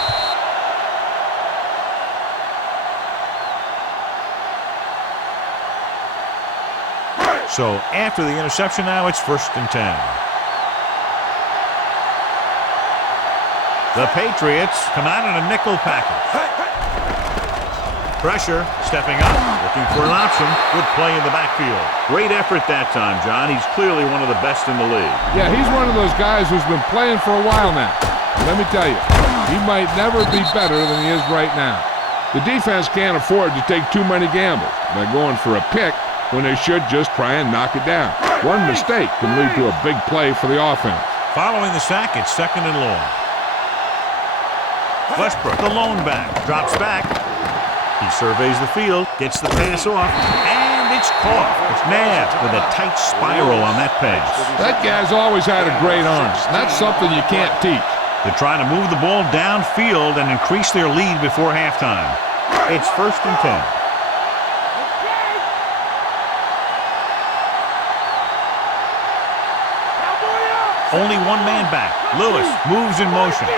So after the interception now, it's 1st and 10. The Patriots come out in a nickel package. Pressure, stepping up, looking for an option. Good play in the backfield. Great effort that time, John. He's clearly one of the best in the league. Yeah, he's one of those guys who's been playing for a while now. Let me tell you, he might never be better than he is right now. The defense can't afford to take too many gambles by going for a pick when they should just try and knock it down. One mistake can lead to a big play for the offense. Following the sack, it's 2nd and long. Westbrook, the lone back, drops back. He surveys the field, gets the pass off, and it's caught. It's nabbed with a tight spiral on that pass. That guy's always had a great arm. That's something you can't teach. They're trying to move the ball downfield and increase their lead before halftime. It's 1st and 10. Only one man back. Lewis moves in motion.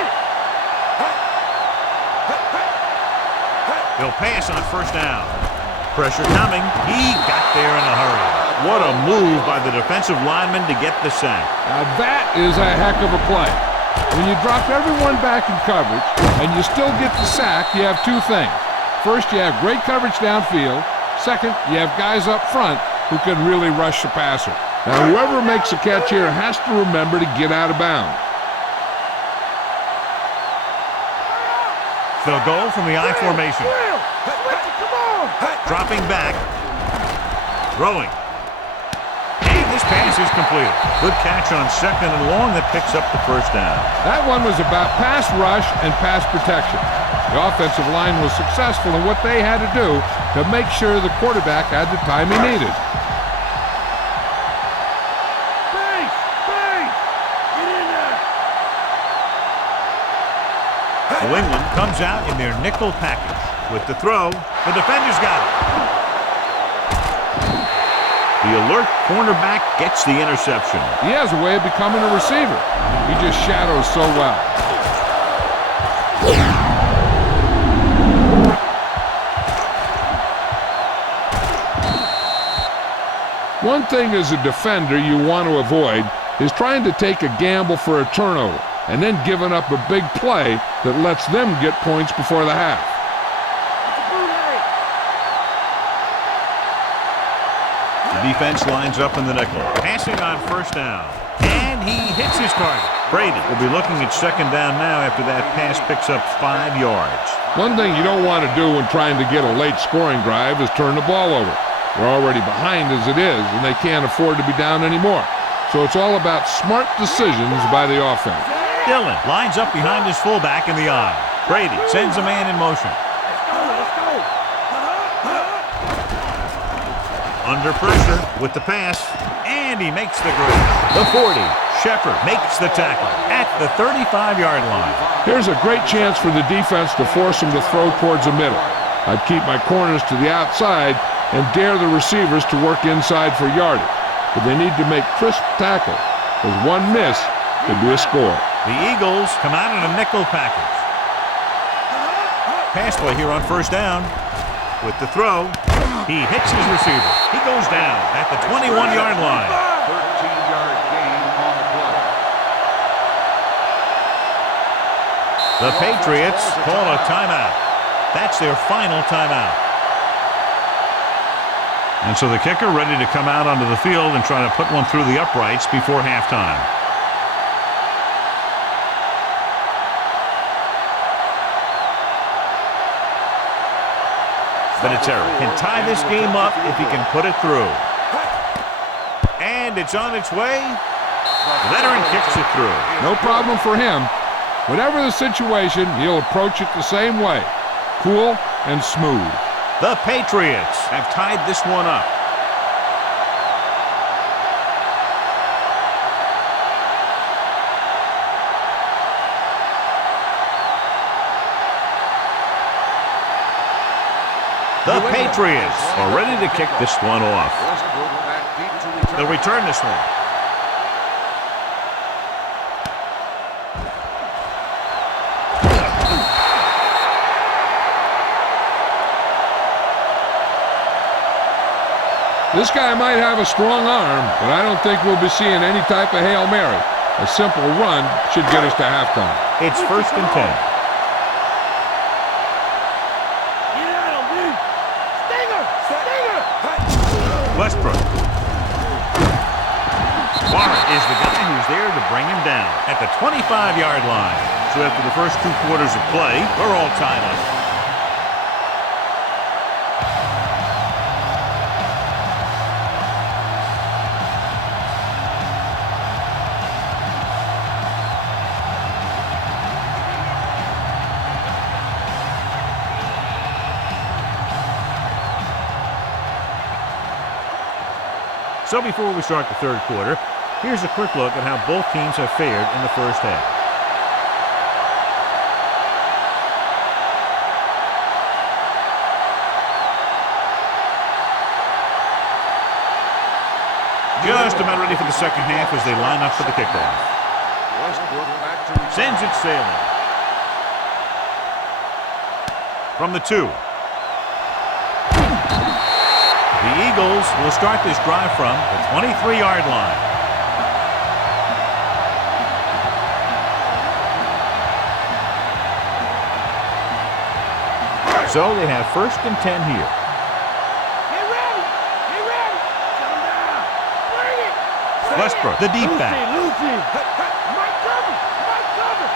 He'll pass on 1st down. Pressure coming. He got there in a hurry. What a move by the defensive lineman to get the sack. Now that is a heck of a play. When you drop everyone back in coverage and you still get the sack, you have 2 things. First, you have great coverage downfield. Second, you have guys up front who can really rush the passer. Now whoever makes a catch here has to remember to get out of bounds. They'll go from the I formation. Dropping back. Throwing. And this pass is completed. Good catch on 2nd and long that picks up the 1st down. That one was about pass rush and pass protection. The offensive line was successful in what they had to do to make sure the quarterback had the time he needed. New England comes out in their nickel package. With the throw, the defender's got it. The alert cornerback gets the interception. He has a way of becoming a receiver. He just shadows so well. One thing as a defender you want to avoid is trying to take a gamble for a turnover and then giving up a big play that lets them get points before the half. The defense lines up in the nickel. Passing on 1st down. And he hits his target. Brady will be looking at 2nd down now after that pass picks up 5 yards. One thing you don't want to do when trying to get a late scoring drive is turn the ball over. They're already behind as it is, and they can't afford to be down anymore. So it's all about smart decisions by the offense. Dillon lines up behind his fullback in the I. Brady sends a man in motion. Under pressure with the pass, and he makes the grab. The 40. Shepard makes the tackle at the 35-yard line. Here's a great chance for the defense to force him to throw towards the middle. I'd keep my corners to the outside and dare the receivers to work inside for yardage. But they need to make crisp tackles, because one miss could be a score. The Eagles come out in a nickel package. Pass play here on 1st down. With the throw, he hits his receiver. He goes down at the 21-yard line. 13-yard gain on the play. The Patriots call a timeout. That's their final timeout. And so the kicker ready to come out onto the field and try to put one through the uprights before halftime. Vinatieri can tie this game up if he can put it through. And it's on its way. Veteran kicks it through. No problem for him. Whatever the situation, he'll approach it the same way. Cool and smooth. The Patriots have tied this one up. The Patriots are ready to kick this one off. They'll return this one. This guy might have a strong arm, but I don't think we'll be seeing any type of Hail Mary. A simple run should get us to halftime. It's 1st and 10. Westbrook. Warren is the guy who's there to bring him down at the 25-yard line. So after the first 2 quarters of play, we're all tied up. So before we start the 3rd quarter, here's a quick look at how both teams have fared in the first half. Just about ready for the second half as they line up for the kickoff. Sends it sailing. From the 2. The Eagles will start this drive from the 23-yard line. So they have 1st and 10 here. Get ready! Get ready! Shut him down! Bring it! Westbrook, the deep back. Lucy! Mike cover! Mike cover!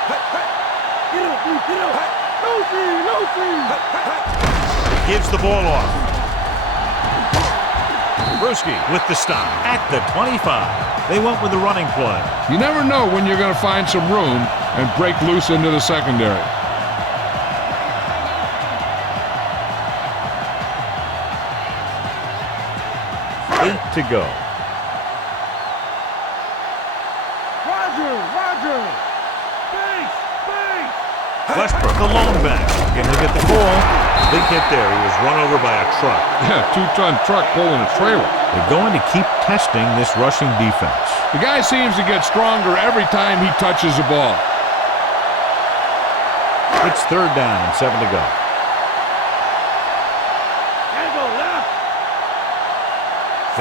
Get up, Lucy! Get up! Lucy! Gives the ball off. Brewski with the stop at the 25. They went with the running play. You never know when you're going to find some room and break loose into the secondary. Eight to go. Roger! Base! Westbrook, the lone back. Can he get the ball? Big hit there. He was run over by a truck. Yeah, 2-ton truck pulling a trailer. They're going to keep testing this rushing defense. The guy seems to get stronger every time he touches the ball. It's 3rd down and 7 to go.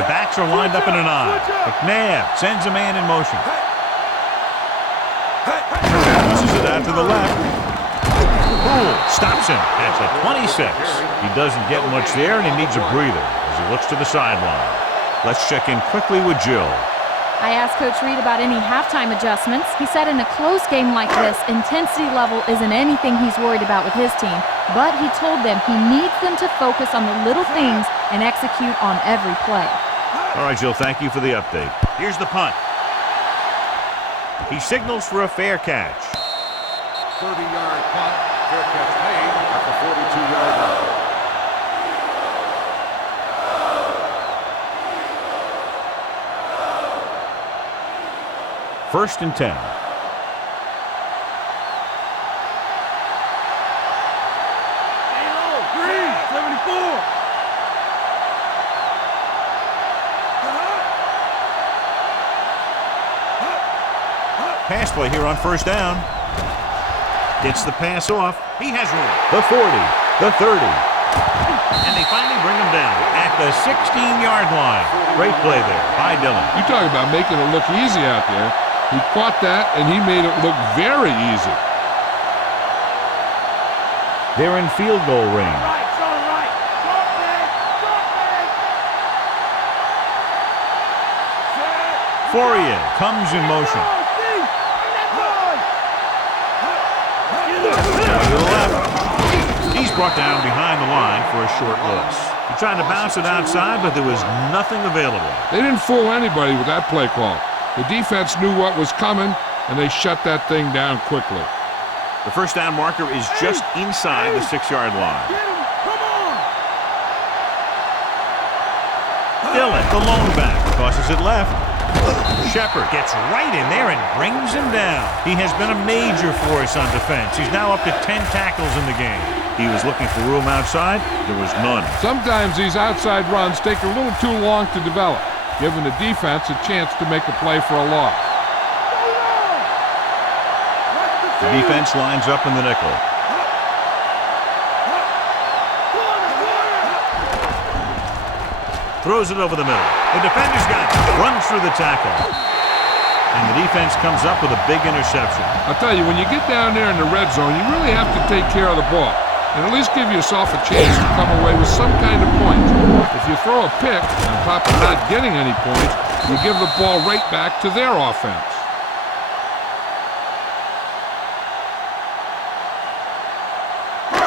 The backs are lined up in an I. McNabb sends a man in motion. Pushes it out to the left. Poole stops him at the 26. He doesn't get much there, and he needs a breather as he looks to the sideline. Let's check in quickly with Jill. I asked Coach Reed about any halftime adjustments. He said in a close game like this, intensity level isn't anything he's worried about with his team, but he told them he needs them to focus on the little things and execute on every play. All right, Jill, thank you for the update. Here's the punt. He signals for a fair catch. 30-yard punt. Fair catch made at the 42-yard line. First and 10. Green! 74! Pass play here on 1st down. Gets the pass off. He has room. The 40, the 30. And they finally bring him down at the 16-yard line. Great play there by Dillon. You talk about making it look easy out there. He caught that, and he made it look very easy. They're in field goal range. Right, short right. Short back. Fourier comes in motion. To the left. He's brought down behind the line for a short loss. He tried to bounce it outside, but there was nothing available. They didn't fool anybody with that play call. The defense knew what was coming, and they shut that thing down quickly. The first down marker is just inside the 6-yard line. Get him! Come on! Dillon, the lone back, tosses it left. Shepard gets right in there and brings him down. He has been a major force on defense. He's now up to 10 tackles in the game. He was looking for room outside. There was none. Sometimes these outside runs take a little too long to develop, giving the defense a chance to make a play for a loss. The defense lines up in the nickel. Throws it over the middle. The defender's got it. Runs through the tackle. And the defense comes up with a big interception. I'll tell you, when you get down there in the red zone, you really have to take care of the ball and at least give yourself a chance to come away with some kind of points. If you throw a pick, on top of not getting any points, you give the ball right back to their offense.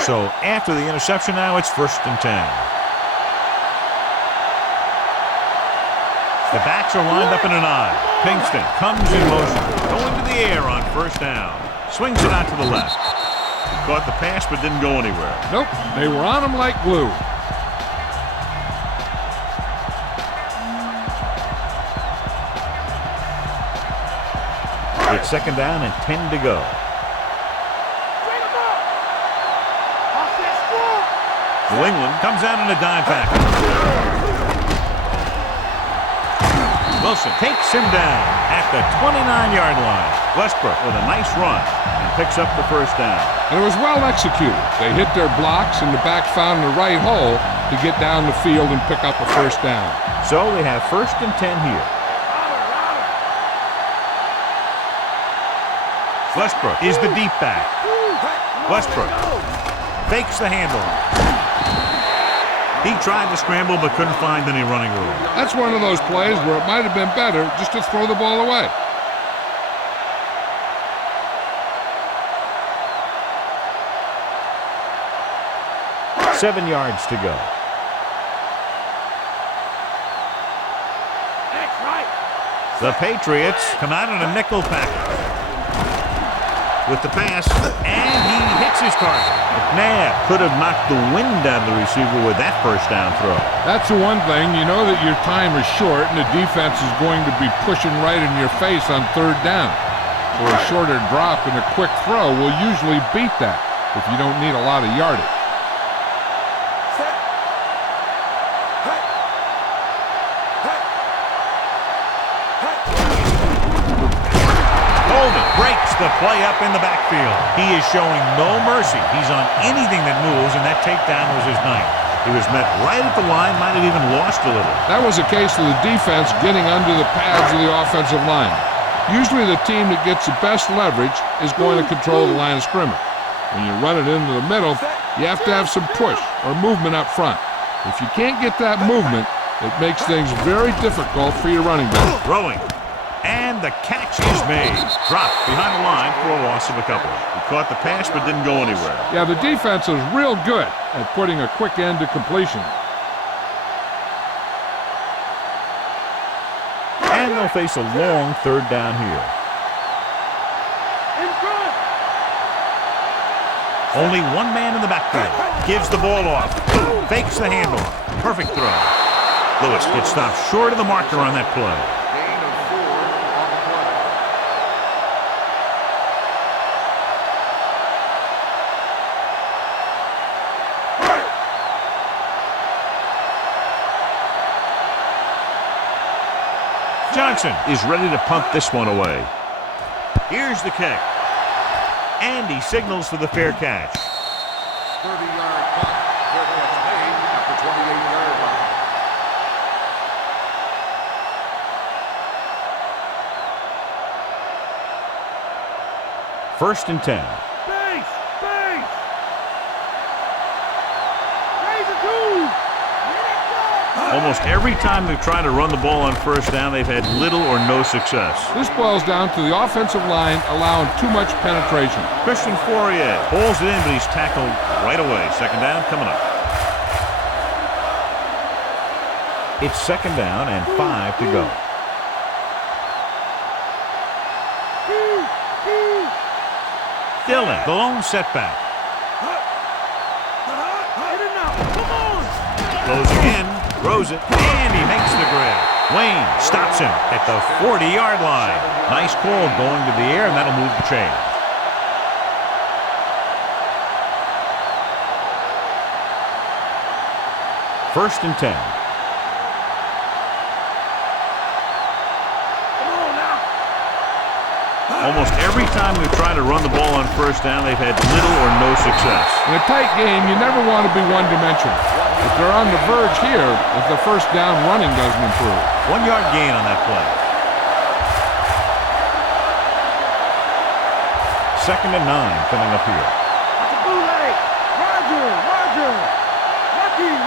So after the interception now, it's 1st and 10. The backs are lined up in an I. Pinkston comes in motion, going to the air on 1st down. Swings it out to the left. He caught the pass but didn't go anywhere. Nope, they were on him like glue. It's 2nd down and 10 to go. New England comes out in a dime package. Wilson takes him down at the 29-yard line. Westbrook with a nice run and picks up the 1st down. And it was well executed. They hit their blocks and the back found the right hole to get down the field and pick up a 1st down. So they have 1st and 10 here. Westbrook is the deep back. Westbrook fakes the handle. He tried to scramble but couldn't find any running room. That's one of those plays where it might have been better just to throw the ball away. Seven yards to go. That's right. The Patriots come out in a nickel package with the pass, and he hits his target. McNabb could have knocked the wind out of the receiver with that 1st down throw. That's the one thing. You know that your time is short and the defense is going to be pushing right in your face on 3rd down. So a shorter drop and a quick throw will usually beat that if you don't need a lot of yardage. Breaks the play up in the backfield. He is showing no mercy. He's on anything that moves, and that takedown was his night. He was met right at the line, might have even lost a little. That was a case of the defense getting under the pads of the offensive line. Usually the team that gets the best leverage is going to control the line of scrimmage. When you run it into the middle, you have to have some push or movement up front. If you can't get that movement, it makes things very difficult for your running back. Throwing. And the catch is made. Dropped behind the line for a loss of a couple. He caught the pass but didn't go anywhere. Yeah, the defense is real good at putting a quick end to completion. And they'll face a long 3rd down here. In front. Only one man in the backfield. Gives the ball off. Fakes the handle. Perfect throw. Lewis gets stopped short of the marker on that play. Johnson is ready to punt this one away. Here's the kick. And he signals for the fair catch. 30-yard punt. Fair catch made at the 28-yard line. 1st and 10. Base! Base! Raise a two! Almost every time they've tried to run the ball on 1st down, they've had little or no success. This boils down to the offensive line allowing too much penetration. Christian Fourier pulls it in, but he's tackled right away. Second down coming up. It's second down and 5 to go. Dillon, the lone setback. Closing in, throws it, and he makes the grab. Wayne stops him at the 40-yard line. Nice call going to the air, and that'll move the chain. First and 10. Almost every time we've tried to run the ball on first down, they've had little or no success. In a tight game, you never want to be one-dimensional. If they're on the verge here, if the first down running doesn't improve. 1 yard gain on that play. Second and 9 coming up here. Roger.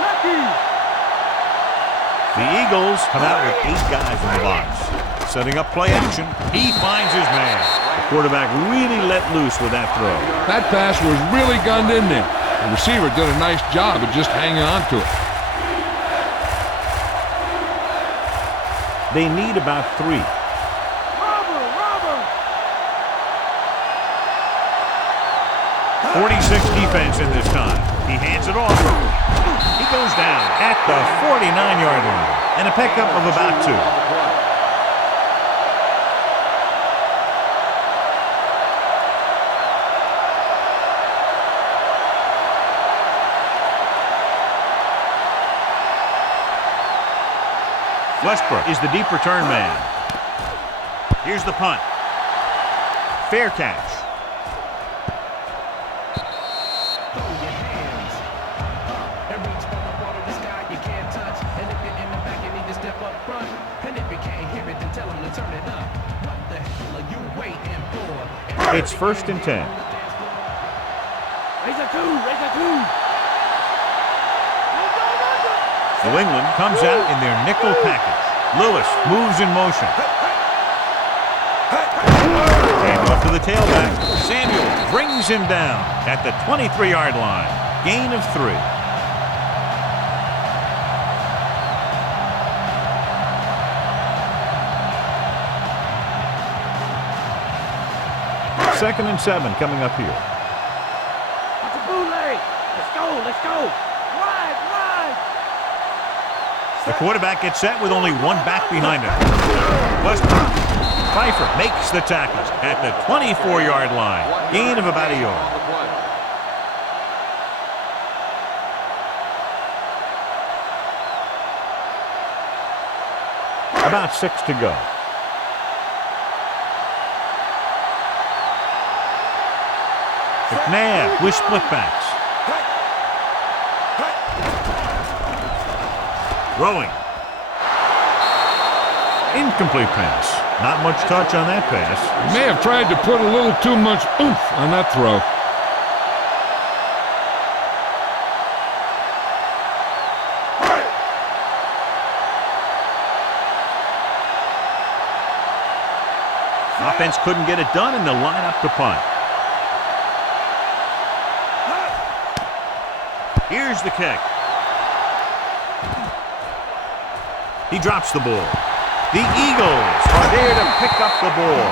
Lucky. The Eagles come out with 8 guys in the box. Setting up play action. He finds his man. The quarterback really let loose with that throw. That pass was really gunned in there. The receiver did a nice job of just hanging on to it. They need about 3. Robber. 46 defense in this time. He hands it off. He goes down at the 49-yard line. And a pickup of about 2. Westbrook is the deep return man. Here's the punt. Fair catch. It's first and 10. Raise a two. New England comes out in their nickel package. Lewis moves in motion. Hand off to the tailback. Samuel brings him down at the 23-yard line. Gain of 3. Second and 7 coming up here. Let's go. Wide. The quarterback gets set with only 1 back behind him. Westbrook. Pfeiffer makes the tackle at the 24-yard line. Gain of about 1 yard. About 6 to go. McNabb with splitbacks. Throwing. Incomplete pass. Not much touch on that pass. May have tried to put a little too much oomph on that throw. Offense couldn't get it done, and they'll line up to punt. Here's the kick. He drops the ball. The Eagles are there to pick up the ball.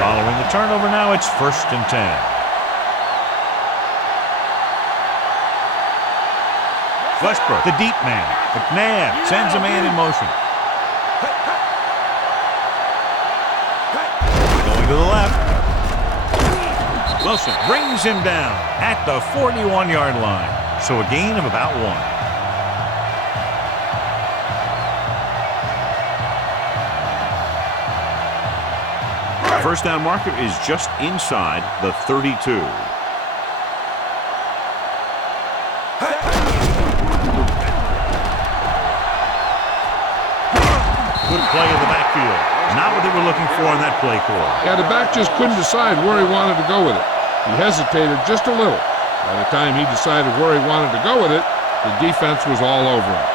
Following the turnover now, it's first and 10. Westbrook, the deep man. McNabb sends a man in motion. Going to the left. Wilson brings him down at the 41-yard line. So a gain of about 1. First down marker is just inside the 32. Good play in the backfield. Not what they were looking for on that play call. Yeah, the back just couldn't decide where he wanted to go with it. He hesitated just a little. By the time he decided where he wanted to go with it, the defense was all over him.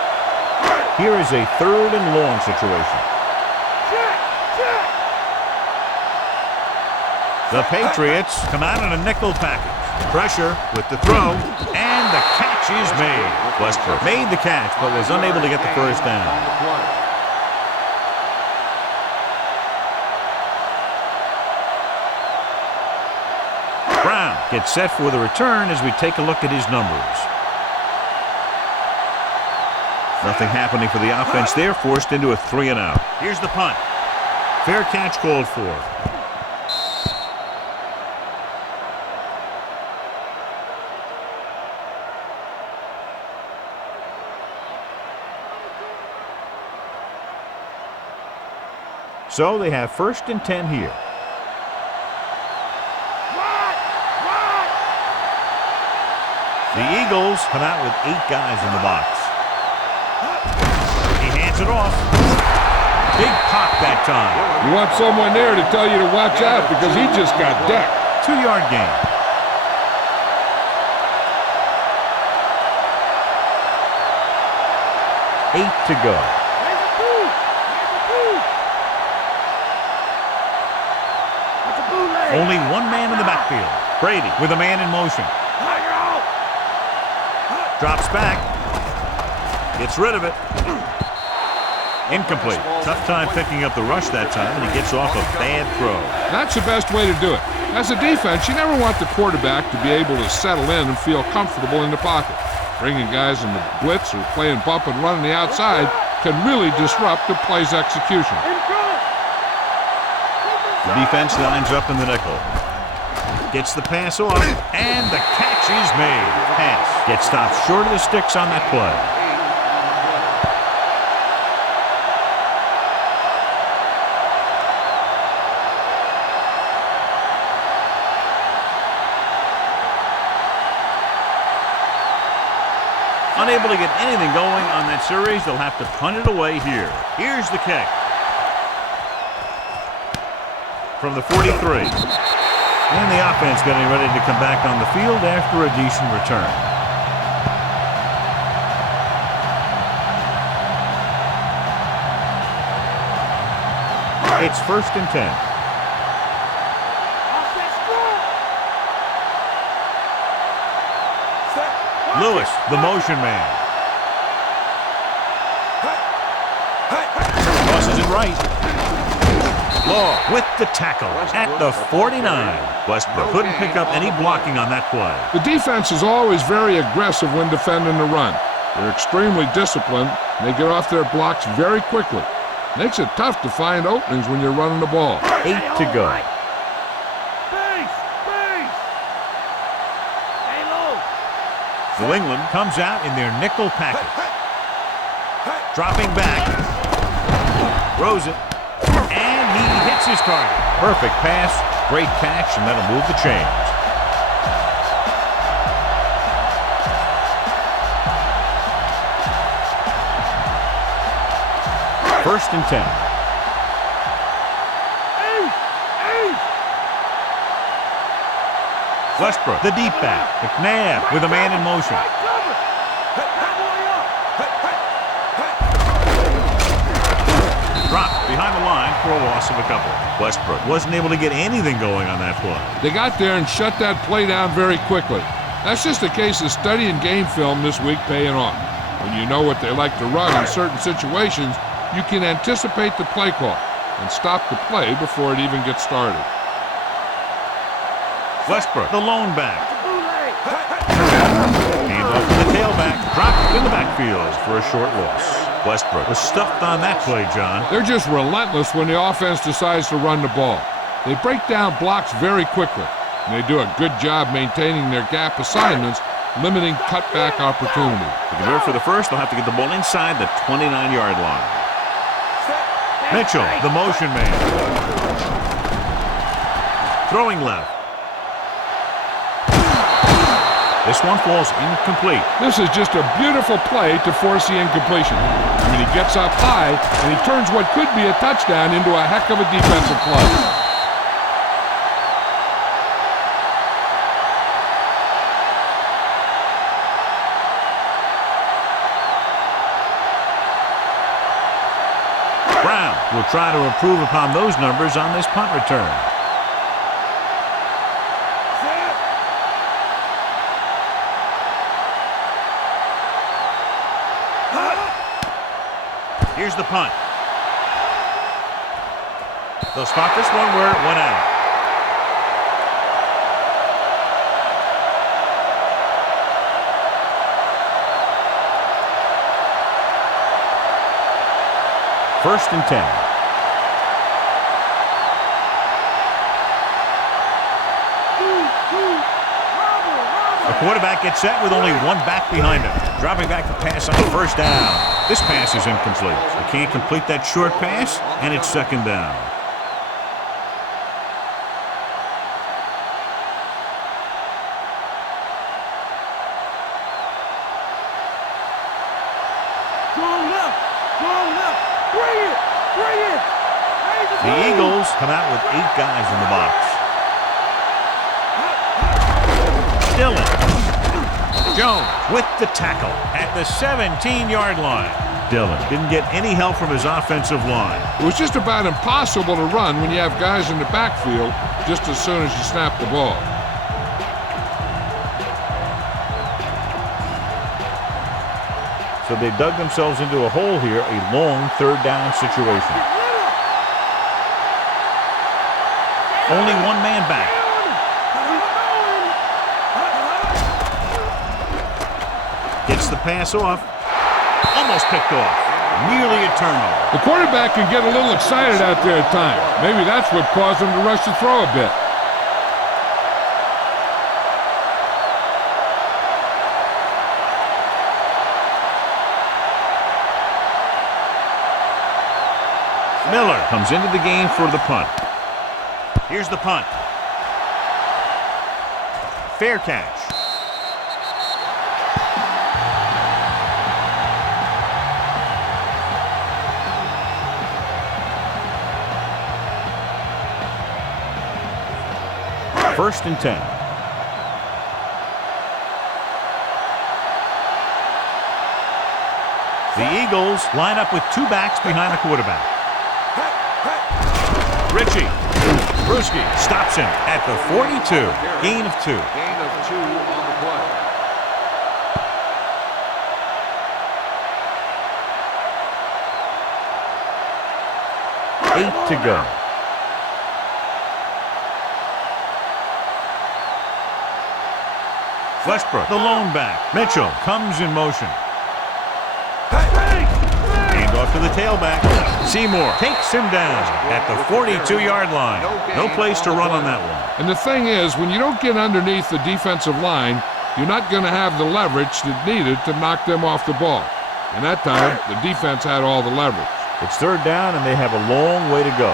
Here is a 3rd and long situation. The Patriots come out in a nickel package. Pressure with the throw, and the catch is made. Westbrook made the catch, but was unable to get the first down. Brown gets set for the return as we take a look at his numbers. Nothing happening for the offense there, forced into a 3 and out. Here's the punt. Fair catch called for. So they have 1st and 10 here. The Eagles come out with 8 guys in the box. He hands it off. Big pop that time. You want someone there to tell you to watch out because he just got decked. 2-yard gain. Eight to go. Only one man in the backfield. Brady with a man in motion. Drops back. Gets rid of it. Incomplete. Tough time picking up the rush that time, and he gets off a bad throw. That's the best way to do it. As a defense, you never want the quarterback to be able to settle in and feel comfortable in the pocket. Bringing guys in the blitz or playing bump and run on the outside can really disrupt the play's execution. The defense lines up in the nickel. Gets the pass off, and the catch is made. Pass gets stopped short of the sticks on that play. Unable to get anything going on that series, they'll have to punt it away here. Here's the kick. From the 43. And the offense getting ready to come back on the field after a decent return. It's 1st and 10. Lewis, the motion man. Tosses it right. Law with the tackle at the 49. Westbrook couldn't pick up any blocking on that play. The defense is always very aggressive when defending the run. They're extremely disciplined, and they get off their blocks very quickly. Makes it tough to find openings when you're running the ball. 8 to go. New England comes out in their nickel package. Dropping back. Throws it. And he hits his target. Perfect pass, great catch, and that'll move the chains. First and 10. Westbrook, the deep back. McNabb with a man in motion. Dropped behind the line for a loss of a couple. Westbrook wasn't able to get anything going on that play. They got there and shut that play down very quickly. That's just a case of studying game film this week paying off. When you know what they like to run in certain situations, you can anticipate the play call and stop the play before it even gets started. Westbrook, the lone back. Hand off to the tailback. Dropped in the backfield for a short loss. Westbrook was stuffed on that play, John. They're just relentless when the offense decides to run the ball. They break down blocks very quickly, and they do a good job maintaining their gap assignments, limiting cutback opportunity. To convert for the first, they'll have to get the ball inside the 29-yard line. Mitchell, the motion man. Throwing left. This one falls incomplete. This is just a beautiful play to force the incompletion. I mean, he gets up high, and he turns what could be a touchdown into a heck of a defensive play. will try to improve upon those numbers on this punt return. Here's the punt. They'll spot this one where it went out. First and 10. The quarterback gets set with only one back behind him. Dropping back the pass on the first down. This pass is incomplete. They can't complete that short pass, and it's second down. The Eagles come out with 8 guys in the box. Dillon. Jones with the tackle at the 17-yard line. Dillon didn't get any help from his offensive line. It was just about impossible to run when you have guys in the backfield just as soon as you snap the ball. So they dug themselves into a hole here, a long third down situation. Only one man back. Gets the pass off. Almost picked off. Nearly a turnover. The quarterback can get a little excited out there at times. Maybe that's what caused him to rush the throw a bit. Miller comes into the game for the punt. Here's the punt. Fair catch. First and 10. The Eagles line up with 2 backs behind the quarterback. Ritchie. Bruschi stops him at the 42. Gain of 2. Gain of 2 on the play. 8 to go. Westbrook, the lone back. Mitchell comes in motion. Hand off to the tailback. Seymour takes him down at the 42-yard line. No place to run on that one. And the thing is, when you don't get underneath the defensive line, you're not going to have the leverage that needed to knock them off the ball. And that time, the defense had all the leverage. It's third down, and they have a long way to go.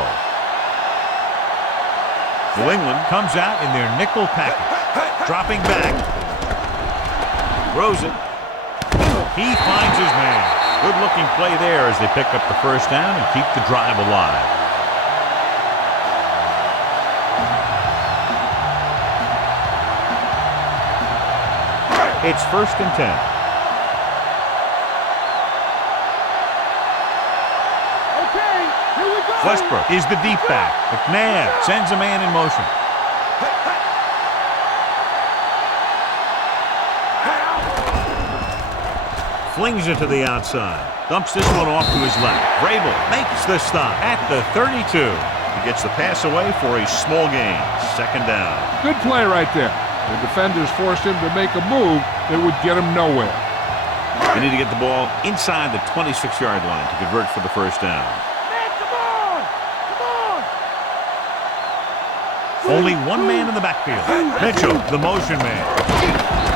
New England comes out in their nickel package. Dropping back. Throws it. He finds his man. Good-looking play there as they pick up the first down and keep the drive alive. It's first and 10. Okay, here we go. Westbrook is the deep back. McNabb sends a man in motion. Flings it to the outside. Dumps this one off to his left. Vrabel makes the stop at the 32. He gets the pass away for a small gain. Second down. Good play right there. The defenders forced him to make a move that would get him nowhere. They need to get the ball inside the 26-yard line to convert for the first down. Man, come on! Come on! Only one man in the backfield. Mitchell, the motion man.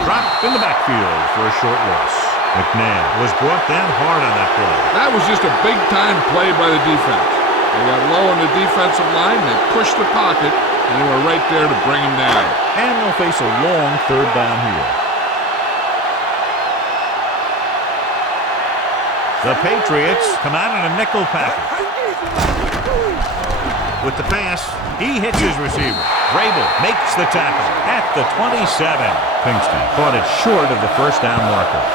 Dropped in the backfield for a short loss. McNabb was brought down hard on that play. That was just a big-time play by the defense. They got low on the defensive line, they pushed the pocket, and they were right there to bring him down. And they'll face a long third down here. The Patriots come out in a nickel package. With the pass, he hits his receiver. Vrabel makes the tackle at the 27. Pinkston caught it short of the first down marker.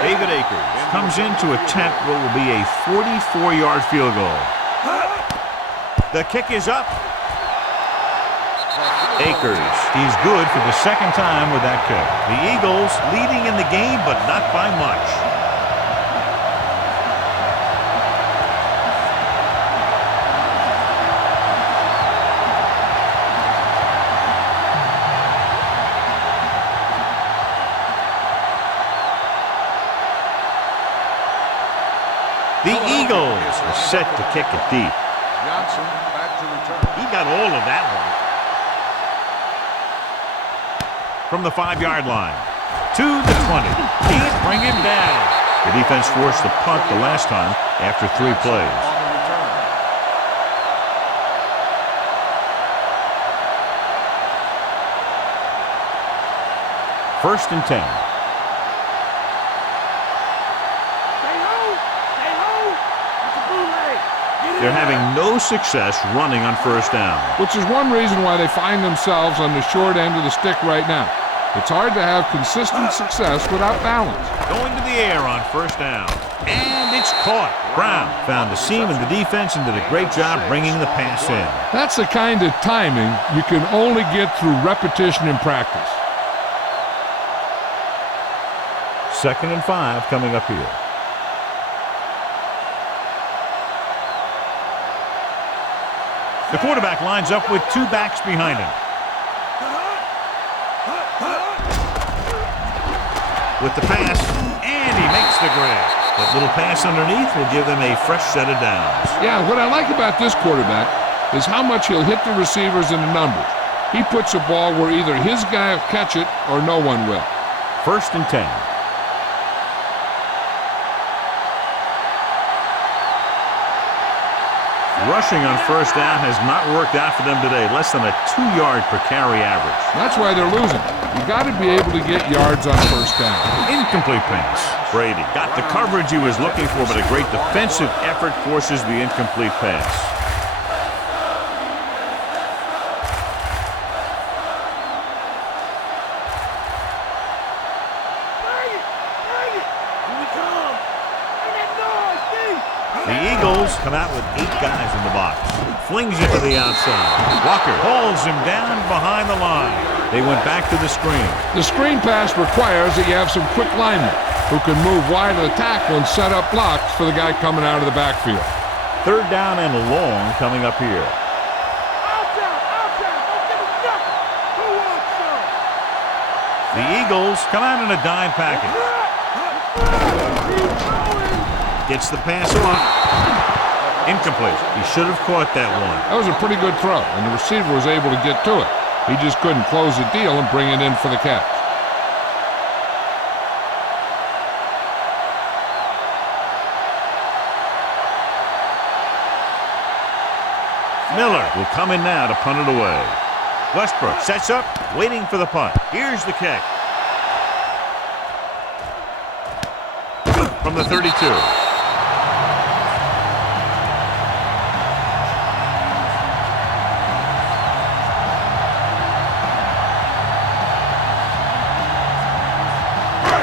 David Akers comes in to attempt what will be a 44-yard field goal. The kick is up. Akers, he's good for the second time with that kick. The Eagles leading in the game, but not by much. The Eagles are set to kick it deep. Johnson back to return. He got all of that one. From the 5-yard line to the 20. Can't bring him down. The defense forced the punt the last time after 3 plays. On the return. First and 10. They're having no success running on first down. Which is one reason why they find themselves on the short end of the stick right now. It's hard to have consistent success without balance. Going to the air on first down. And it's caught. Brown found the seam in the defense and did a great job bringing the pass in. That's the kind of timing you can only get through repetition in practice. 2nd and 5 coming up here. The quarterback lines up with 2 backs behind him. With the pass, and he makes the grab. That little pass underneath will give them a fresh set of downs. Yeah, what I like about this quarterback is how much he'll hit the receivers in the numbers. He puts a ball where either his guy will catch it or no one will. 1st and 10. Rushing on first down has not worked out for them today. Less than a 2-yard per carry average. That's why they're losing. You got to be able to get yards on first down. Incomplete pass. Brady got the coverage he was looking for, but a great defensive effort forces the incomplete pass. The Eagles come out with 8 guys in the box. Flings it to the outside. Walker hauls him down behind the line. They went back to the screen. The screen pass requires that you have some quick linemen who can move wide of the tackle and set up blocks for the guy coming out of the backfield. 3rd down and long coming up here. The Eagles come out in a dime package. Gets the pass off. Incomplete. He should have caught that one. That was a pretty good throw, and the receiver was able to get to it. He just couldn't close the deal and bring it in for the catch. Miller will come in now to punt it away. Westbrook sets up, waiting for the punt. Here's the kick. From the 32.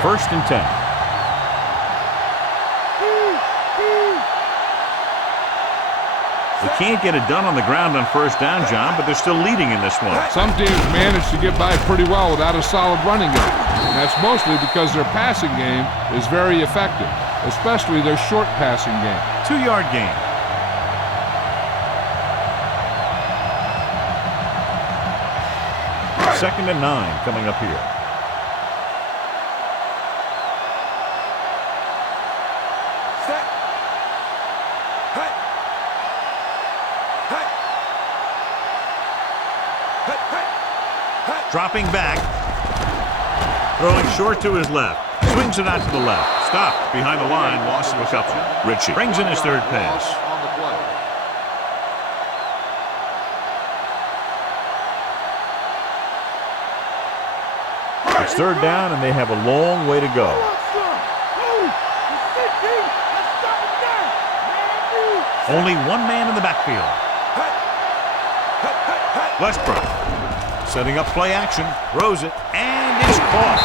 First and 10. They can't get it done on the ground on first down, John, but they're still leading in this one. Some teams manage to get by pretty well without a solid running game. And that's mostly because their passing game is very effective, especially their short passing game. 2-yard gain. Second and 9 coming up here. Dropping back. Throwing short to his left. Swings it out to the left. Stopped behind the line. Loss of a couple. Ritchie brings in his 3rd pass. On the play. It's 3rd down, and they have a long way to go. Only 1 man in the backfield. Westbrook setting up play action, throws it, and it's caught.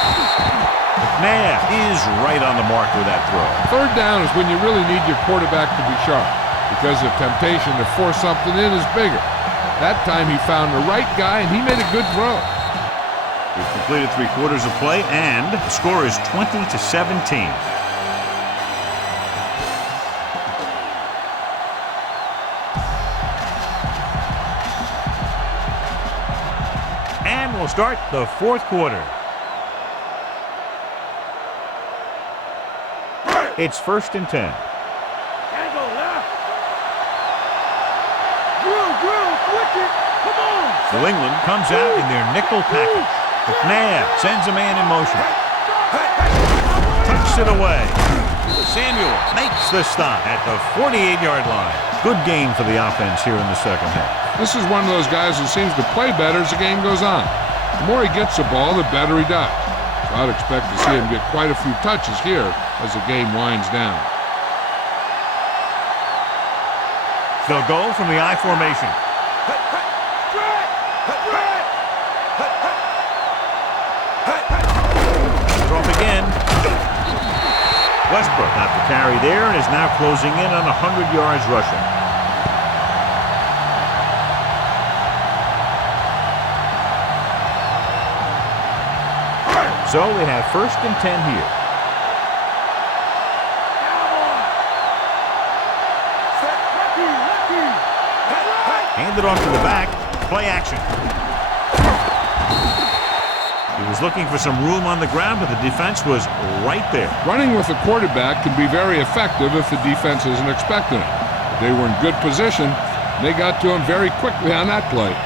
The McNair is right on the mark with that throw. Third down is when you really need your quarterback to be sharp, because the temptation to force something in is bigger. That time he found the right guy, and he made a good throw. We've completed 3/4 of play, and the score is 20-17. And we'll start the 4th quarter. It's 1st and 10. Tango left. Drill, switch it. Come on. New England comes out in their nickel package. McNair sends a man in motion. Tucks it away. Samuel makes the stop at the 48-yard line. Good game for the offense here in the second half. This is one of those guys who seems to play better as the game goes on. The more he gets the ball, the better he does. So I'd expect to see him get quite a few touches here as the game winds down. They'll go from the I formation. Throw up again. Westbrook got the carry there and is now closing in on 100 yards rushing. So they have 1st and 10 here. Handed off to the back. Play action. He was looking for some room on the ground, but the defense was right there. Running with the quarterback can be very effective if the defense isn't expecting it. They were in good position. They got to him very quickly on that play.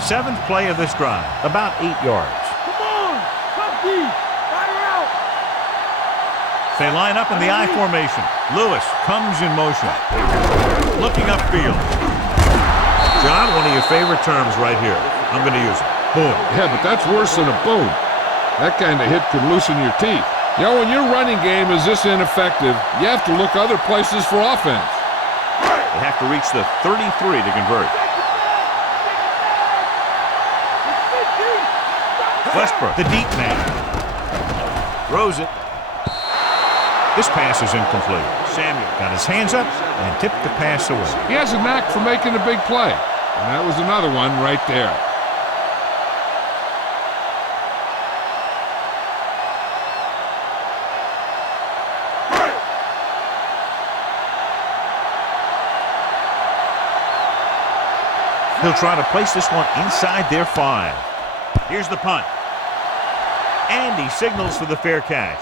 7th play of this drive, about 8 yards. They line up in the I formation. Lewis comes in motion. Looking upfield. John, one of your favorite terms right here. I'm going to use it. Boom. Yeah, but that's worse than a boom. That kind of hit could loosen your teeth. You know, when your running game is this ineffective, you have to look other places for offense. They have to reach the 33 to convert. Westbrook, the deep man. Throws it. This pass is incomplete. Samuel got his hands up and tipped the pass away. He has a knack for making a big play. And that was another one right there. He'll try to place this one inside their 5. Here's the punt. And he signals for the fair catch.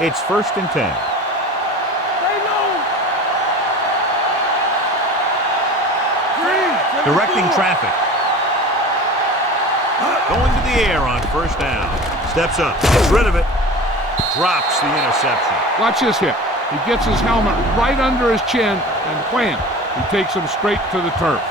It's 1st and 10. Directing traffic. Going to the air on 1st down. Steps up. Gets rid of it. Drops the interception. Watch this hit. He gets his helmet right under his chin and wham. He takes him straight to the turf.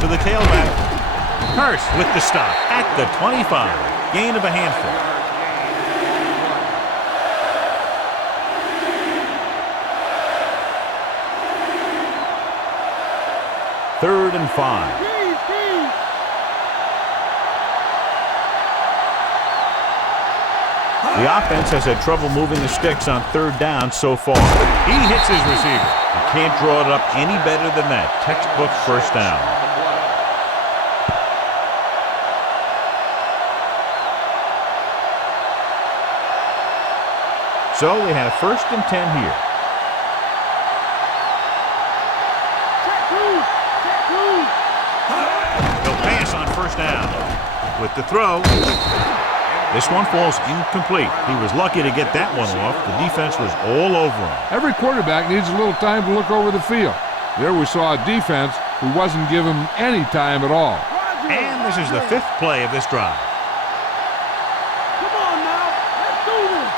To the tailback. Hurst with the stop at the 25. Gain of a handful. Third and 5. The offense has had trouble moving the sticks on 3rd down so far. He hits his receiver. You can't draw it up any better than that. Textbook 1st down. So they have 1st and 10 here. They'll pass on 1st down. With the throw. This one falls incomplete. He was lucky to get that one off. The defense was all over him. Every quarterback needs a little time to look over the field. There we saw a defense who wasn't given any time at all. And this is the 5th play of this drive. Come on now, let's do this.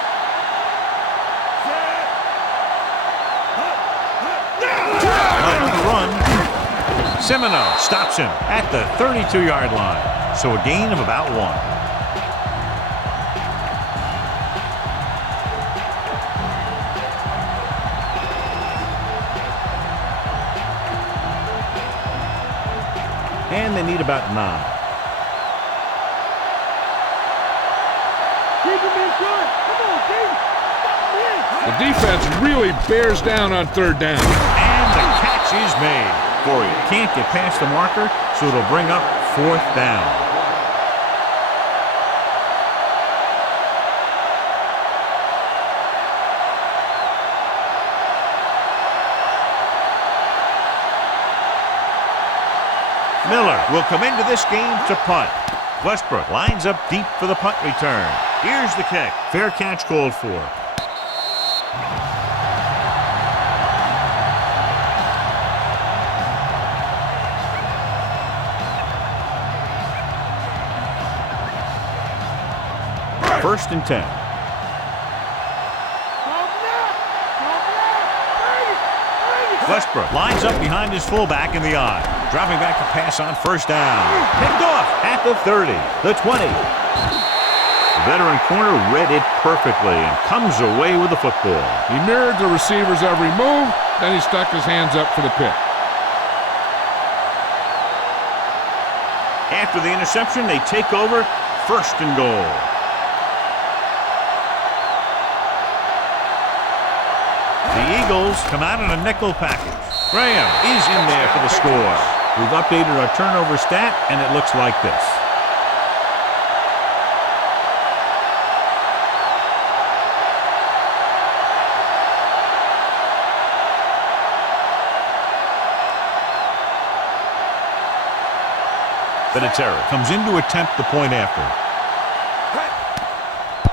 On the run, Semino stops him at the 32-yard line. So a gain of about 1. And they need about 9. Keep him in good. Come on, King. Stop him. The defense really bears down on 3rd down. And the catch is made. Corey can't get past the marker, so it'll bring up 4th down. Miller will come into this game to punt. Westbrook lines up deep for the punt return. Here's the kick. Fair catch called for. First and 10. Westbrook lines up behind his fullback in the I. Dropping back to pass on 1st down. Picked off at the 30, the 20. The veteran corner read it perfectly and comes away with the football. He mirrored the receiver's every move, then he stuck his hands up for the pick. After the interception, they take over 1st and goal. The Eagles come out in a nickel package. Graham is in there for the score. We've updated our turnover stat, and it looks like this. Vinatieri comes in to attempt the point after.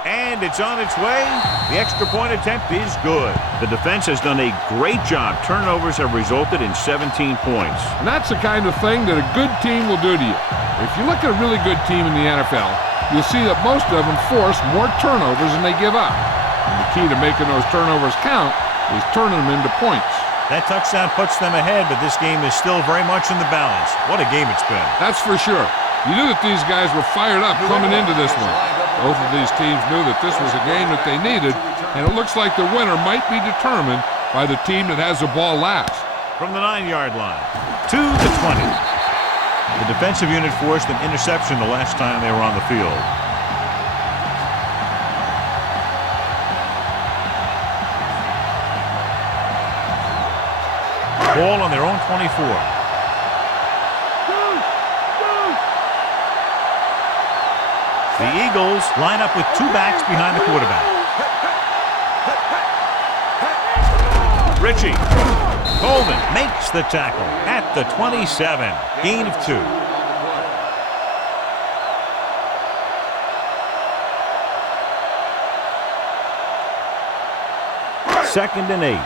And it's on its way. The extra point attempt is good. The defense has done a great job. Turnovers have resulted in 17 points. And that's the kind of thing that a good team will do to you. If you look at a really good team in the NFL, you'll see that most of them force more turnovers than they give up. And the key to making those turnovers count is turning them into points. That touchdown puts them ahead, but this game is still very much in the balance. What a game it's been. That's for sure. You knew that these guys were fired up coming into this one. Both of these teams knew that this was a game that they needed, and it looks like the winner might be determined by the team that has the ball last. From the 9-yard line to the 20. The defensive unit forced an interception the last time they were on the field. Ball on their own 24. The Eagles line up with 2 backs behind the quarterback. Ritchie. Colvin makes the tackle at the 27. Gain of 2. Second and 8.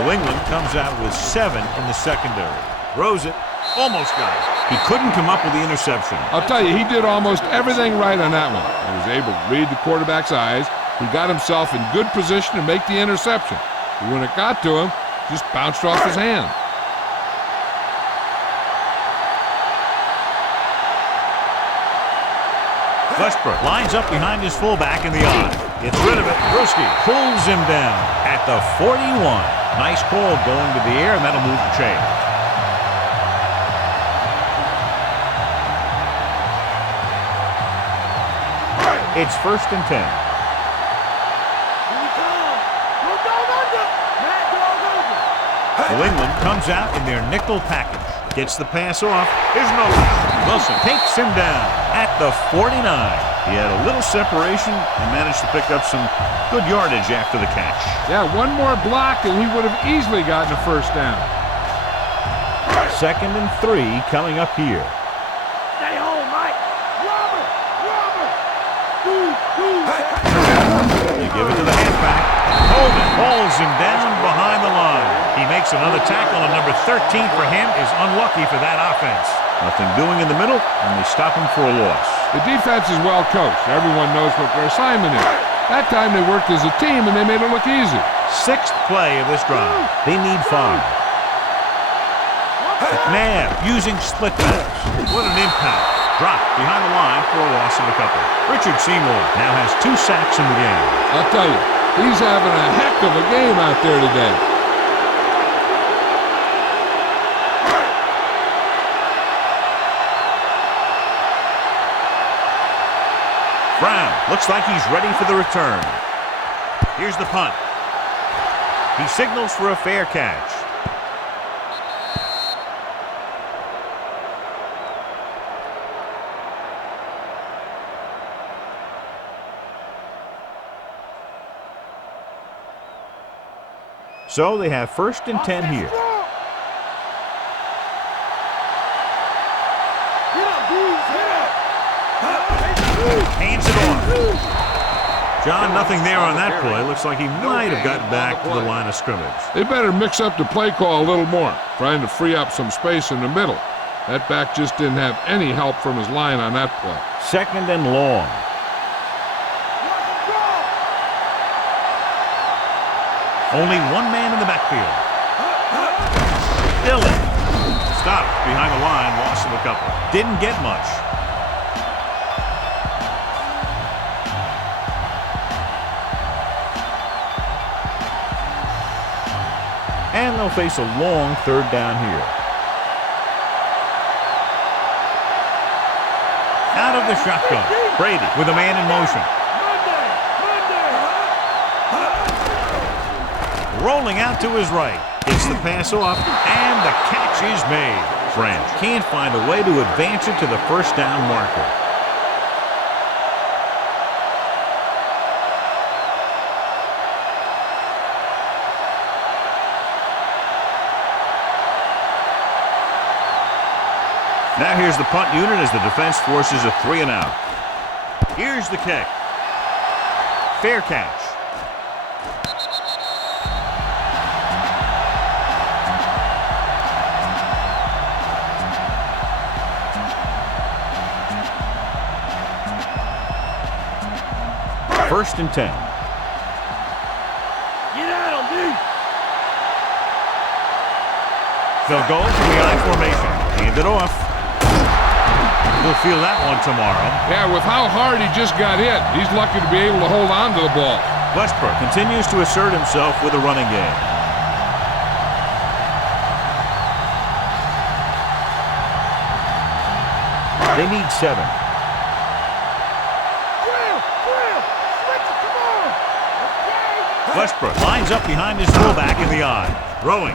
New England comes out with 7 in the secondary. Throws it. Almost got it. He couldn't come up with the interception. I'll tell you, he did almost everything right on that one. He was able to read the quarterback's eyes. He got himself in good position to make the interception. But when it got to him, just bounced off his hand. Westbrook lines up behind his fullback in the I. Gets rid of it. Bruschi pulls him down at the 41. Nice call going to the air, and that'll move the chain. It's 1st and 10. New England comes out in their nickel package. Gets the pass off. Here's another. Wilson takes him down at the 49. He had a little separation and managed to pick up some good yardage after the catch. Yeah, one more block and he would have easily gotten a 1st down. 2nd and 3 coming up here. Stay home, Mike. Robert! They give it to the halfback. Holden pulls him down behind the line. He makes another tackle, and number 13 for him is unlucky for that offense. Nothing doing in the middle, and they stop him for a loss. The defense is well coached. Everyone knows what their assignment is. That time they worked as a team, and they made it look easy. Sixth play of this drive. They need 5. McNabb using split backs. What an impact. Dropped behind the line for a loss of a couple. Richard Seymour now has 2 sacks in the game. I'll tell you, he's having a heck of a game out there today. Brown looks like he's ready for the return. Here's the punt. He signals for a fair catch. So they have 1st and 10 here. Hands it off. John, nothing there on that play. Looks like he might have gotten back to the line of scrimmage. They better mix up the play call a little more, trying to free up some space in the middle. That back just didn't have any help from his line on that play. 2nd and long. Only one man in the backfield. Dillon. Stopped behind the line, loss of a couple. Didn't get much. And they'll face a long 3rd down here. Out of the shotgun. Brady with a man in motion. Rolling out to his right. Gets the pass off, and the catch is made. French can't find a way to advance it to the 1st down marker. Now here's the punt unit as the defense forces a 3 and out. Here's the kick. Fair catch. First and 10. Get out of me. They'll go to the I formation. Hand it off. We'll feel that one tomorrow. Yeah, with how hard he just got hit, he's lucky to be able to hold on to the ball. Westbrook continues to assert himself with a running game. They need 7. Westbrook lines up behind his fullback in the I. Throwing.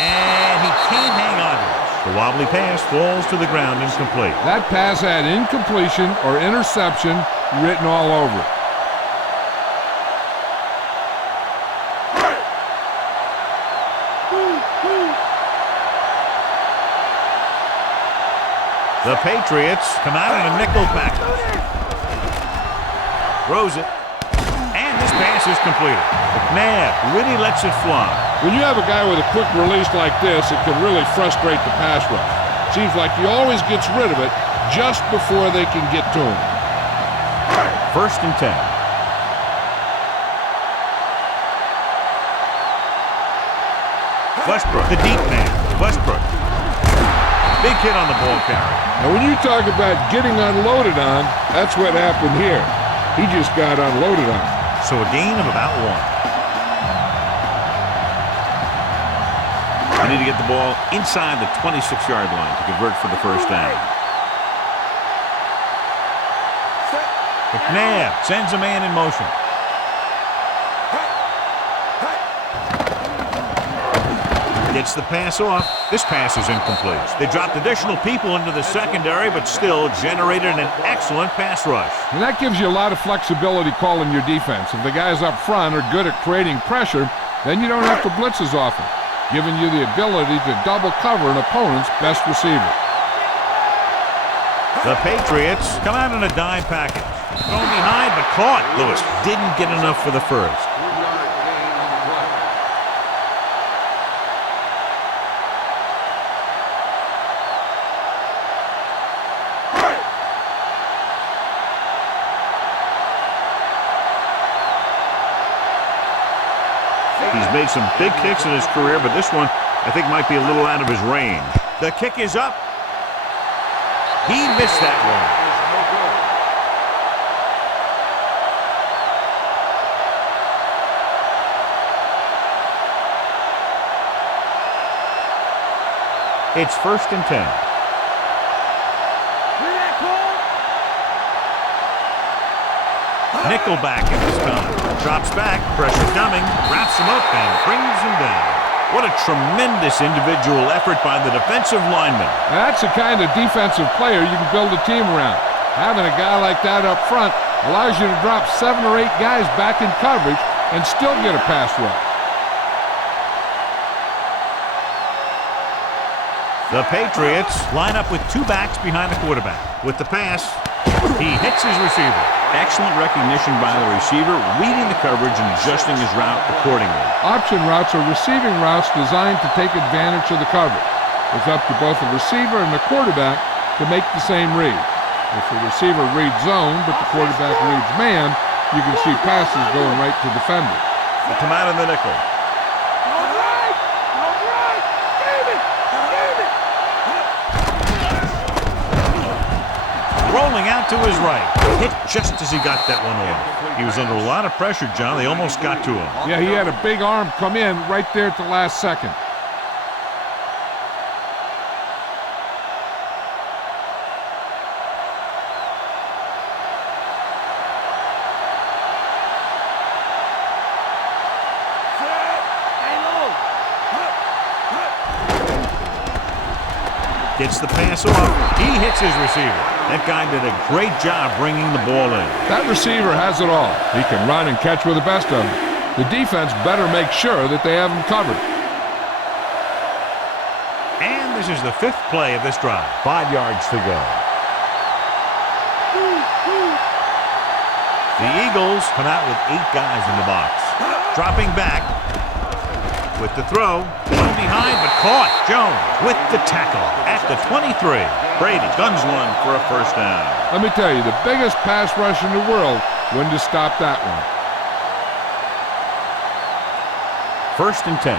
And he can't hang on to it. The wobbly pass falls to the ground incomplete. That pass had incompletion or interception written all over it. The Patriots come out in a nickel package. Throws it. And this pass is completed. McNabb really lets it fly. When you have a guy with a quick release like this, it can really frustrate the pass rush. Seems like he always gets rid of it just before they can get to him. First and 10. Westbrook, the deep man. Westbrook. Big hit on the ball carrier. Now, when you talk about getting unloaded on, that's what happened here. He just got unloaded on. So a gain of about 1. They need to get the ball inside the 26-yard line to convert for the first down. McNabb sends a man in motion. Gets the pass off. This pass is incomplete. They dropped additional people into the secondary, but still generated an excellent pass rush. And that gives you a lot of flexibility calling your defense. If the guys up front are good at creating pressure, then you don't have to blitz as often, giving you the ability to double cover an opponent's best receiver. The Patriots come out in a dime package. Thrown behind, but caught. Lewis didn't get enough for the first. 3-yard gain on the play. He's made some big kicks in his career, but this one I think might be a little out of his range. The kick is up. He missed that one. It's 1st and 10. Nickelback in this time. Drops back, pressure coming, wraps him up and brings him down. What a tremendous individual effort by the defensive lineman. That's the kind of defensive player you can build a team around. Having a guy like that up front allows you to drop 7 or 8 guys back in coverage and still get a pass rush. The Patriots line up with 2 backs behind the quarterback. With the pass, he hits his receiver. Excellent recognition by the receiver, reading the coverage and adjusting his route accordingly. Option routes are receiving routes designed to take advantage of the coverage. It's up to both the receiver and the quarterback to make the same read. If the receiver reads zone, but the quarterback reads man, you can see passes going right to defenders. They come out in the nickel. Rolling out to his right. Hit just as he got that one off. He was under a lot of pressure, John. They almost got to him. Yeah, he had a big arm come in right there at the last second. Gets the pass off. He hits his receiver. That guy did a great job bringing the ball in. That receiver has it all. He can run and catch with the best of them. The defense better make sure that they have him covered. And this is the 5th play of this drive. 5 yards to go. The Eagles come out with 8 guys in the box. Dropping back. With the throw, thrown behind, but caught. Jones with the tackle at the 23. Brady guns one for a 1st down. Let me tell you, the biggest pass rush in the world wouldn't have stopped that one. 1st and 10.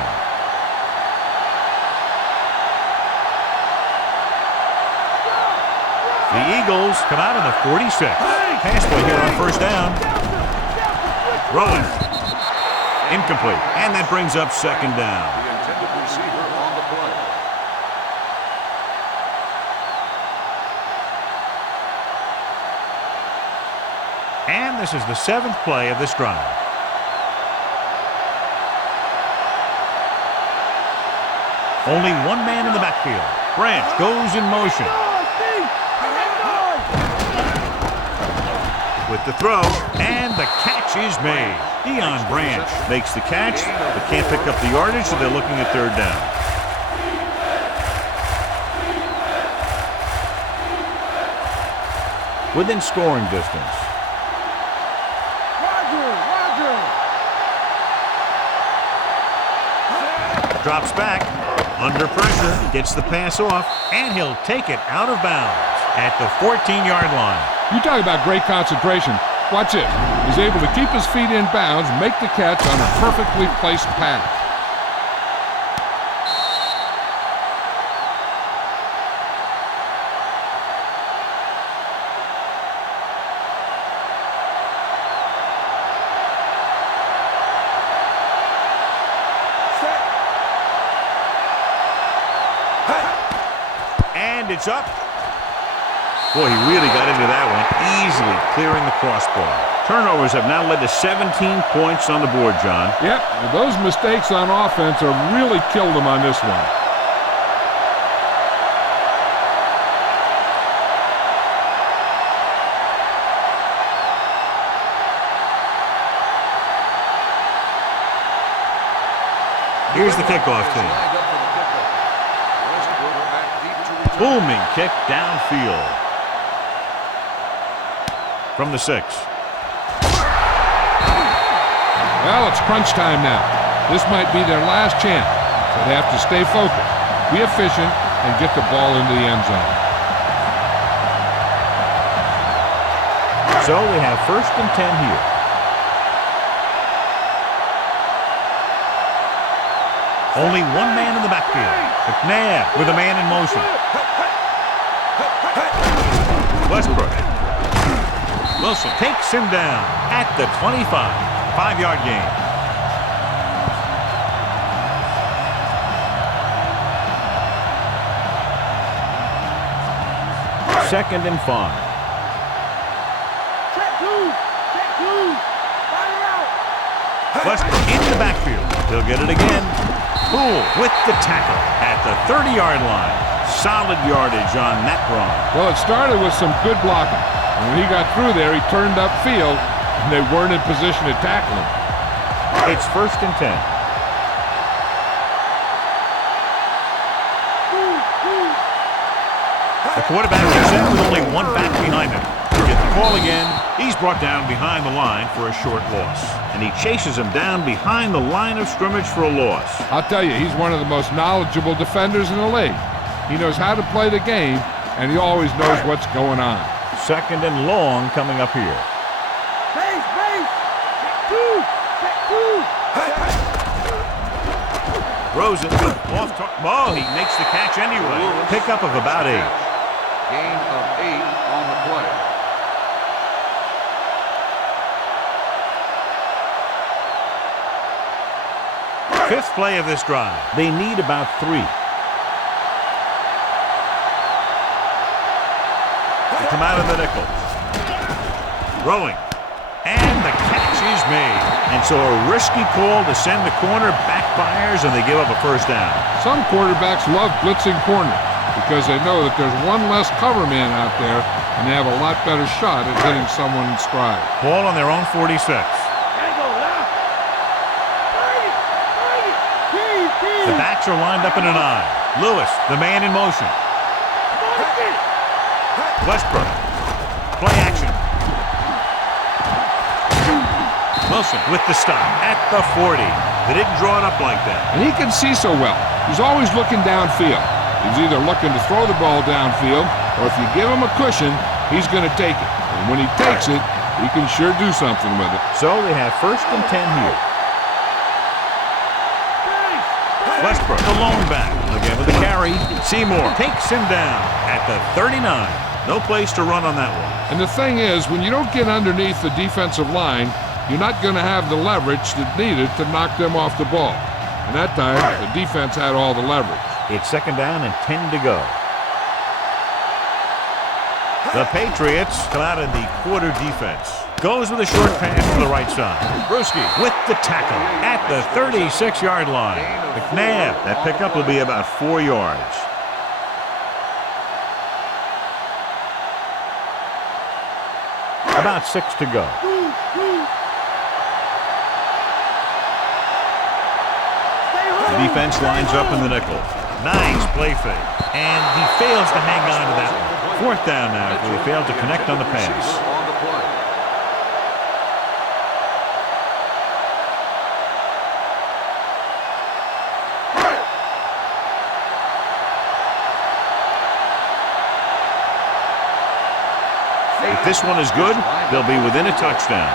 The Eagles come out of the 46. Pass play here on 1st down. Throwing. Incomplete. And that brings up 2nd down. The intended receiver on the play. And this is the 7th play of this drive. Only 1 man in the backfield. Branch goes in motion. With the throw, and the catch is made. Deion Branch makes the catch, but can't pick up the yardage, so they're looking at 3rd down. Within scoring distance. Drops back, under pressure, gets the pass off, and he'll take it out of bounds at the 14-yard line. You talk about great concentration. Watch it. He's able to keep his feet in bounds, make the catch on a perfectly placed pass. And it's up. Boy, he really got into that one, easily clearing the crossbar. Turnovers have now led to 17 points on the board, John. Yep, those mistakes on offense have really killed him on this one. Here's the kickoff team. Lined up for the kickoff. Westbrook back deep to return. Booming kick downfield. from the 6. Well, it's crunch time now. This might be their last chance, so they have to stay focused, be efficient, and get the ball into the end zone. So we have 1st and 10 here. Only one man in the backfield. McNabb with a man in motion. Westbrook. Wilson takes him down at the 25. 5-yard gain. Second and 5. Check two. Fire out. Westbrook in the backfield. He'll get it again. Poole with the tackle at the 30-yard line. Solid yardage on that run. Well, it started with some good blocking. And when he got through there, he turned upfield, and they weren't in position to tackle him. It's 1st and 10. The quarterback is set with only one back behind him. Get the call again. He's brought down behind the line for a short loss. And he chases him down behind the line of scrimmage for a loss. I'll tell you, he's one of the most knowledgeable defenders in the league. He knows how to play the game, and he always knows what's going on. 2nd and long coming up here. Base. Check two. Rosen off. Oh, he makes the catch anyway. Pickup of about 8. Gain of 8 on the play. Fifth play of this drive. They need about 3. They come out of the nickel. Throwing. And the catch is made. And so a risky call to send the corner backfires, and they give up a 1st down. Some quarterbacks love blitzing corner because they know that there's one less cover man out there, and they have a lot better shot at hitting someone in stride. Ball on their own 46. The backs are lined up in an eye. Lewis, the man in motion. Westbrook. Play action. Wilson with the stop at the 40. They didn't draw it up like that. And he can see so well. He's always looking downfield. He's either looking to throw the ball downfield, or if you give him a cushion, he's going to take it. And when he takes it, he can sure do something with it. So they have 1st and 10 here. Westbrook, the lone back. Again with the carry. Seymour takes him down at the 39. No place to run on that one. And the thing is, when you don't get underneath the defensive line, you're not going to have the leverage that's needed to knock them off the ball. And that time, the defense had all the leverage. It's 2nd down and 10 to go. The Patriots come out in the quarter defense. Goes with a short pass to the right side. Bruschi with the tackle at the 36-yard line. McNabb, that pickup will be about 4 yards. About 6 to go. The defense lines up in the nickel. Nice play fake. And he fails to hang on to that one. 4th down now after he failed to connect on the pass. If this one is good, they'll be within a touchdown.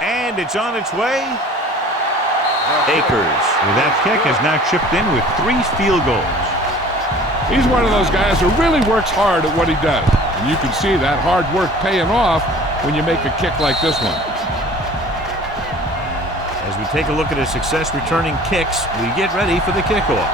And it's on its way. Akers, with that kick, has now chipped in with 3 field goals. He's one of those guys who really works hard at what he does. And you can see that hard work paying off when you make a kick like this one. As we take a look at his success returning kicks, we get ready for the kickoff.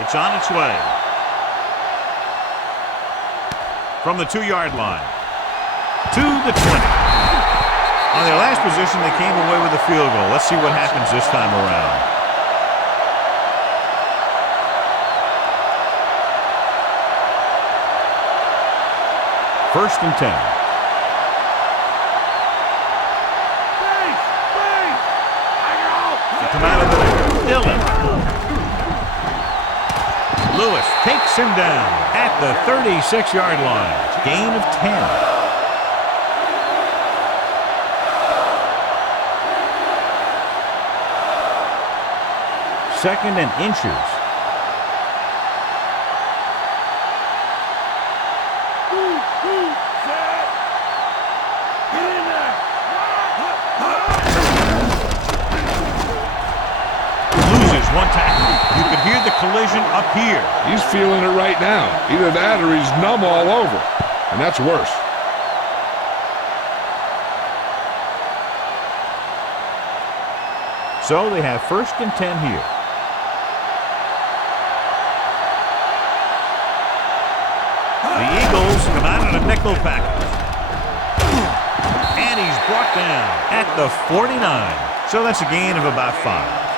It's on its way. From the 2-yard line to the 20. On their last position, they came away with a field goal. Let's see what happens this time around. 1st and 10. Come out of the Dillon. Lewis takes him down at the 36-yard line. Gain of 10. Second and inches. One tackle. You can hear the collision up here. He's feeling it right now. Either that or he's numb all over. And that's worse. So they have 1st and 10 here. The Eagles come out in a nickel package. And he's brought down at the 49. So that's a gain of about 5.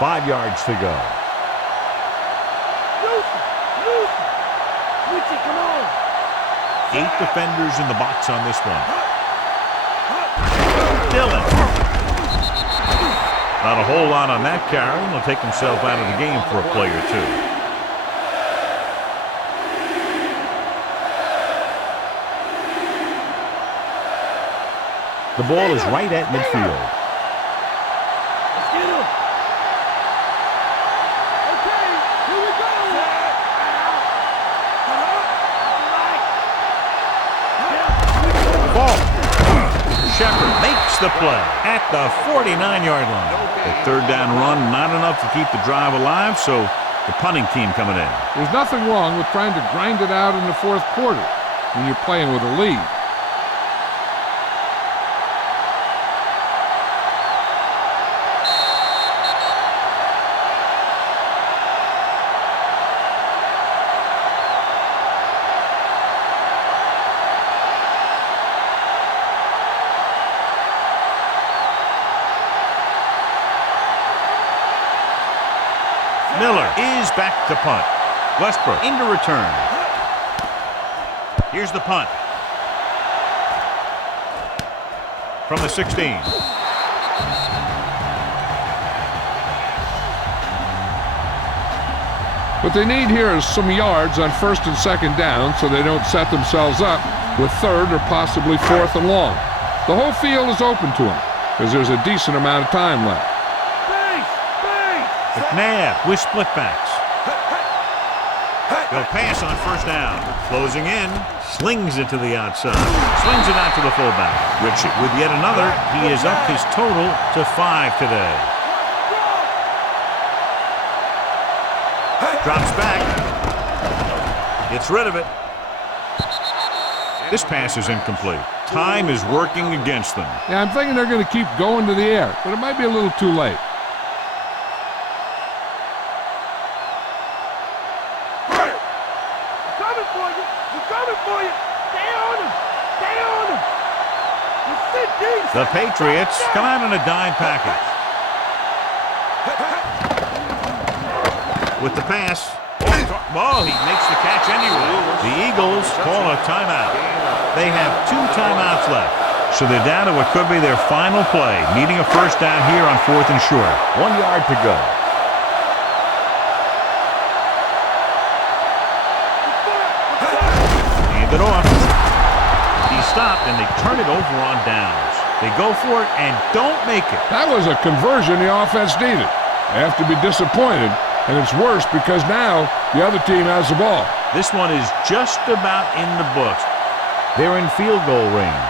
5 yards to go. Come on. 8 defenders in the box on this one. Dillon. Not a whole lot on that carry. He'll take himself out of the game for a play or two. The ball is right at midfield. Shepard makes the play at the 49-yard line. The 3rd down run, not enough to keep the drive alive, so the punting team coming in. There's nothing wrong with trying to grind it out in the 4th quarter when you're playing with a lead. Miller is back to punt. Westbrook into return. Here's the punt. From the 16. What they need here is some yards on 1st and 2nd down so they don't set themselves up with 3rd or possibly 4th and long. The whole field is open to them because there's a decent amount of time left. McNabb with split backs. They'll pass on 1st down. Closing in. Slings it to the outside. Slings it out to the fullback. Ritchie with yet another. He is up his total to 5 today. Drops back. Gets rid of it. This pass is incomplete. Time is working against them. Yeah, I'm thinking they're going to keep going to the air, but it might be a little too late. The Patriots come out in a dime package. With the pass. Oh, he makes the catch anyway. The Eagles call a timeout. They have 2 timeouts left. So they're down to what could be their final play, needing a 1st down here on 4th and short. 1 yard to go. Hand it off. He stopped and they turn it over on downs. They go for it and don't make it. That was a conversion the offense needed. They have to be disappointed, and it's worse because now the other team has the ball. This one is just about in the books. They're in field goal range.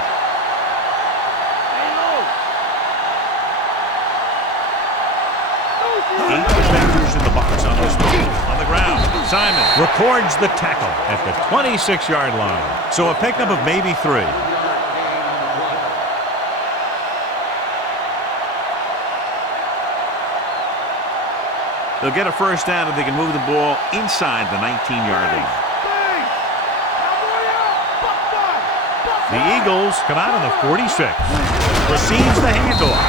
8 defenders in the box on this one. On the ground, Simon records the tackle at the 26-yard line. So a pickup of maybe 3. They'll get a 1st down if they can move the ball inside the 19-yard line. The Eagles come out on the 46. Receives the handoff.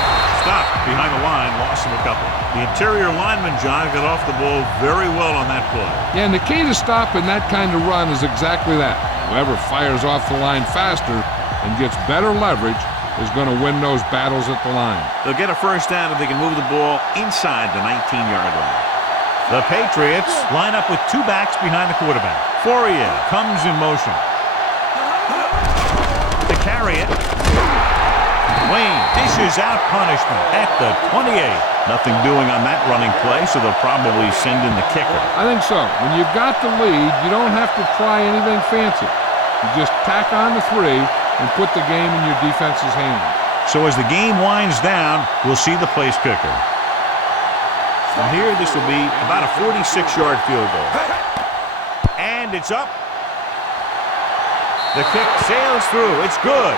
stopped behind the line, lost him a couple. The interior lineman, John, got off the ball very well on that play. Yeah, and the key to stopping that kind of run is exactly that. Whoever fires off the line faster and gets better leverage is going to win those battles at the line. They'll get a first down if they can move the ball inside the 19-yard line. The Patriots line up with two backs behind the quarterback. Fourier comes in motion. To carry it. Wayne dishes out punishment at the 28. Nothing doing on that running play, so they'll probably send in the kicker. I think so. When you've got the lead, you don't have to try anything fancy. You just tack on the 3 and put the game in your defense's hands. So as the game winds down, we'll see the place kicker. From here, this will be about a 46-yard field goal. And it's up. The kick sails through. It's good.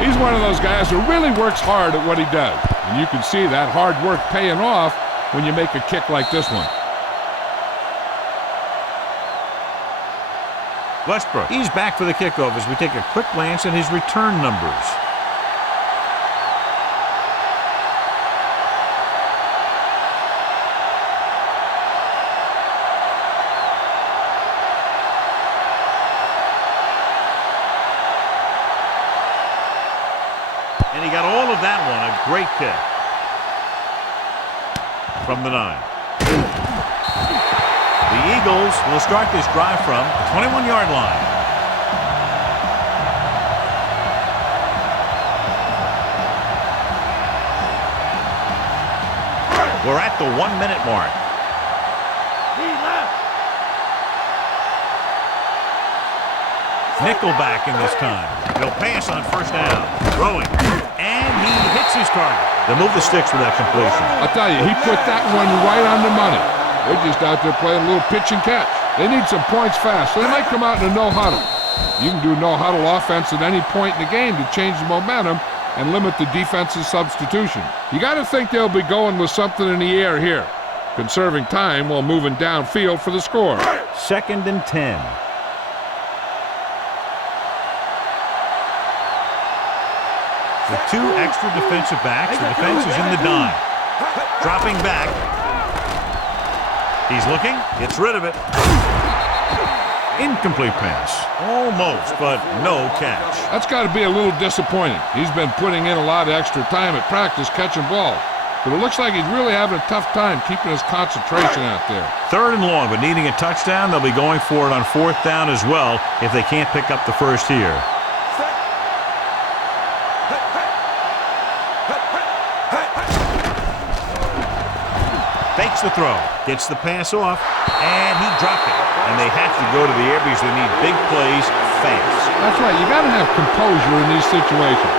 He's one of those guys who really works hard at what he does. And you can see that hard work paying off when you make a kick like this one. Westbrook, he's back for the kickoff as we take a quick glance at his return numbers. And he got all of that one. A great kick. From the 9. The Eagles will start this drive from the 21-yard line. We're at the 1-minute mark. Nickelback in this time. He'll pass on first down. Throwing. And he hits his target. They'll move the sticks with that completion. I'll tell you, he put that one right on the money. They're just out there playing a little pitch and catch. They need some points fast, so they might come out in a no-huddle. You can do no-huddle offense at any point in the game to change the momentum and limit the defense's substitution. You got to think they'll be going with something in the air here, conserving time while moving downfield for the score. 2nd and 10. With two extra defensive backs, the defense is in the dime. Dropping back. He's looking, gets rid of it. Incomplete pass. Almost, but no catch. That's got to be a little disappointing. He's been putting in a lot of extra time at practice catching balls. But it looks like he's really having a tough time keeping his concentration out there. 3rd and long, but needing a touchdown. They'll be going for it on 4th down as well if they can't pick up the first here. Fakes the throw, gets the pass off, and he dropped it. And they have to go to the air because they need big plays fast. That's right. You got to have composure in these situations.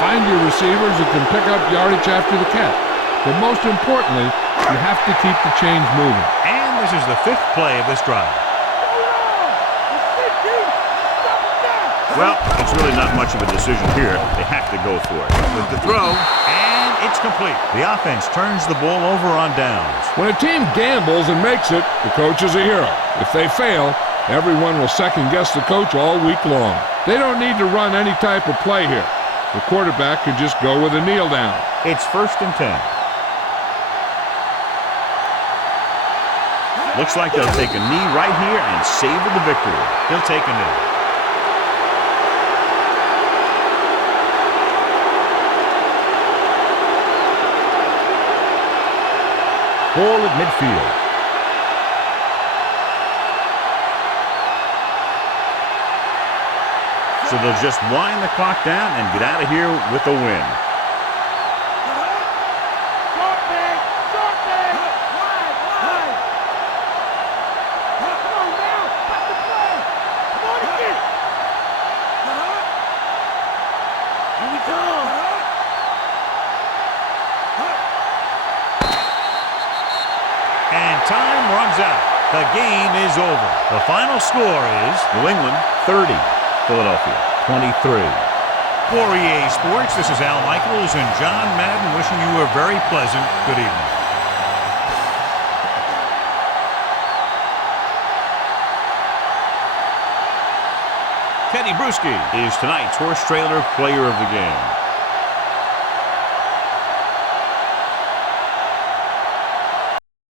Find your receivers who can pick up yardage after the catch. But most importantly, you have to keep the chains moving. And this is the 5th play of this drive. Well, it's really not much of a decision here. They have to go for it. With the throw, and it's complete. The offense turns the ball over on downs. When a team gambles and makes it, the coach is a hero. If they fail, everyone will second-guess the coach all week long. They don't need to run any type of play here. The quarterback can just go with a kneel down. It's 1st and 10. Looks like they'll take a knee right here and savor the victory. He'll take a knee. Ball at midfield. So they'll just wind the clock down and get out of here with a win. And time runs out. The game is over. The final score is New England 30, Philadelphia 23. For EA Sports, this is Al Michaels and John Madden wishing you a very pleasant good evening. Teddy Bruschi is tonight's horse trailer player of the game.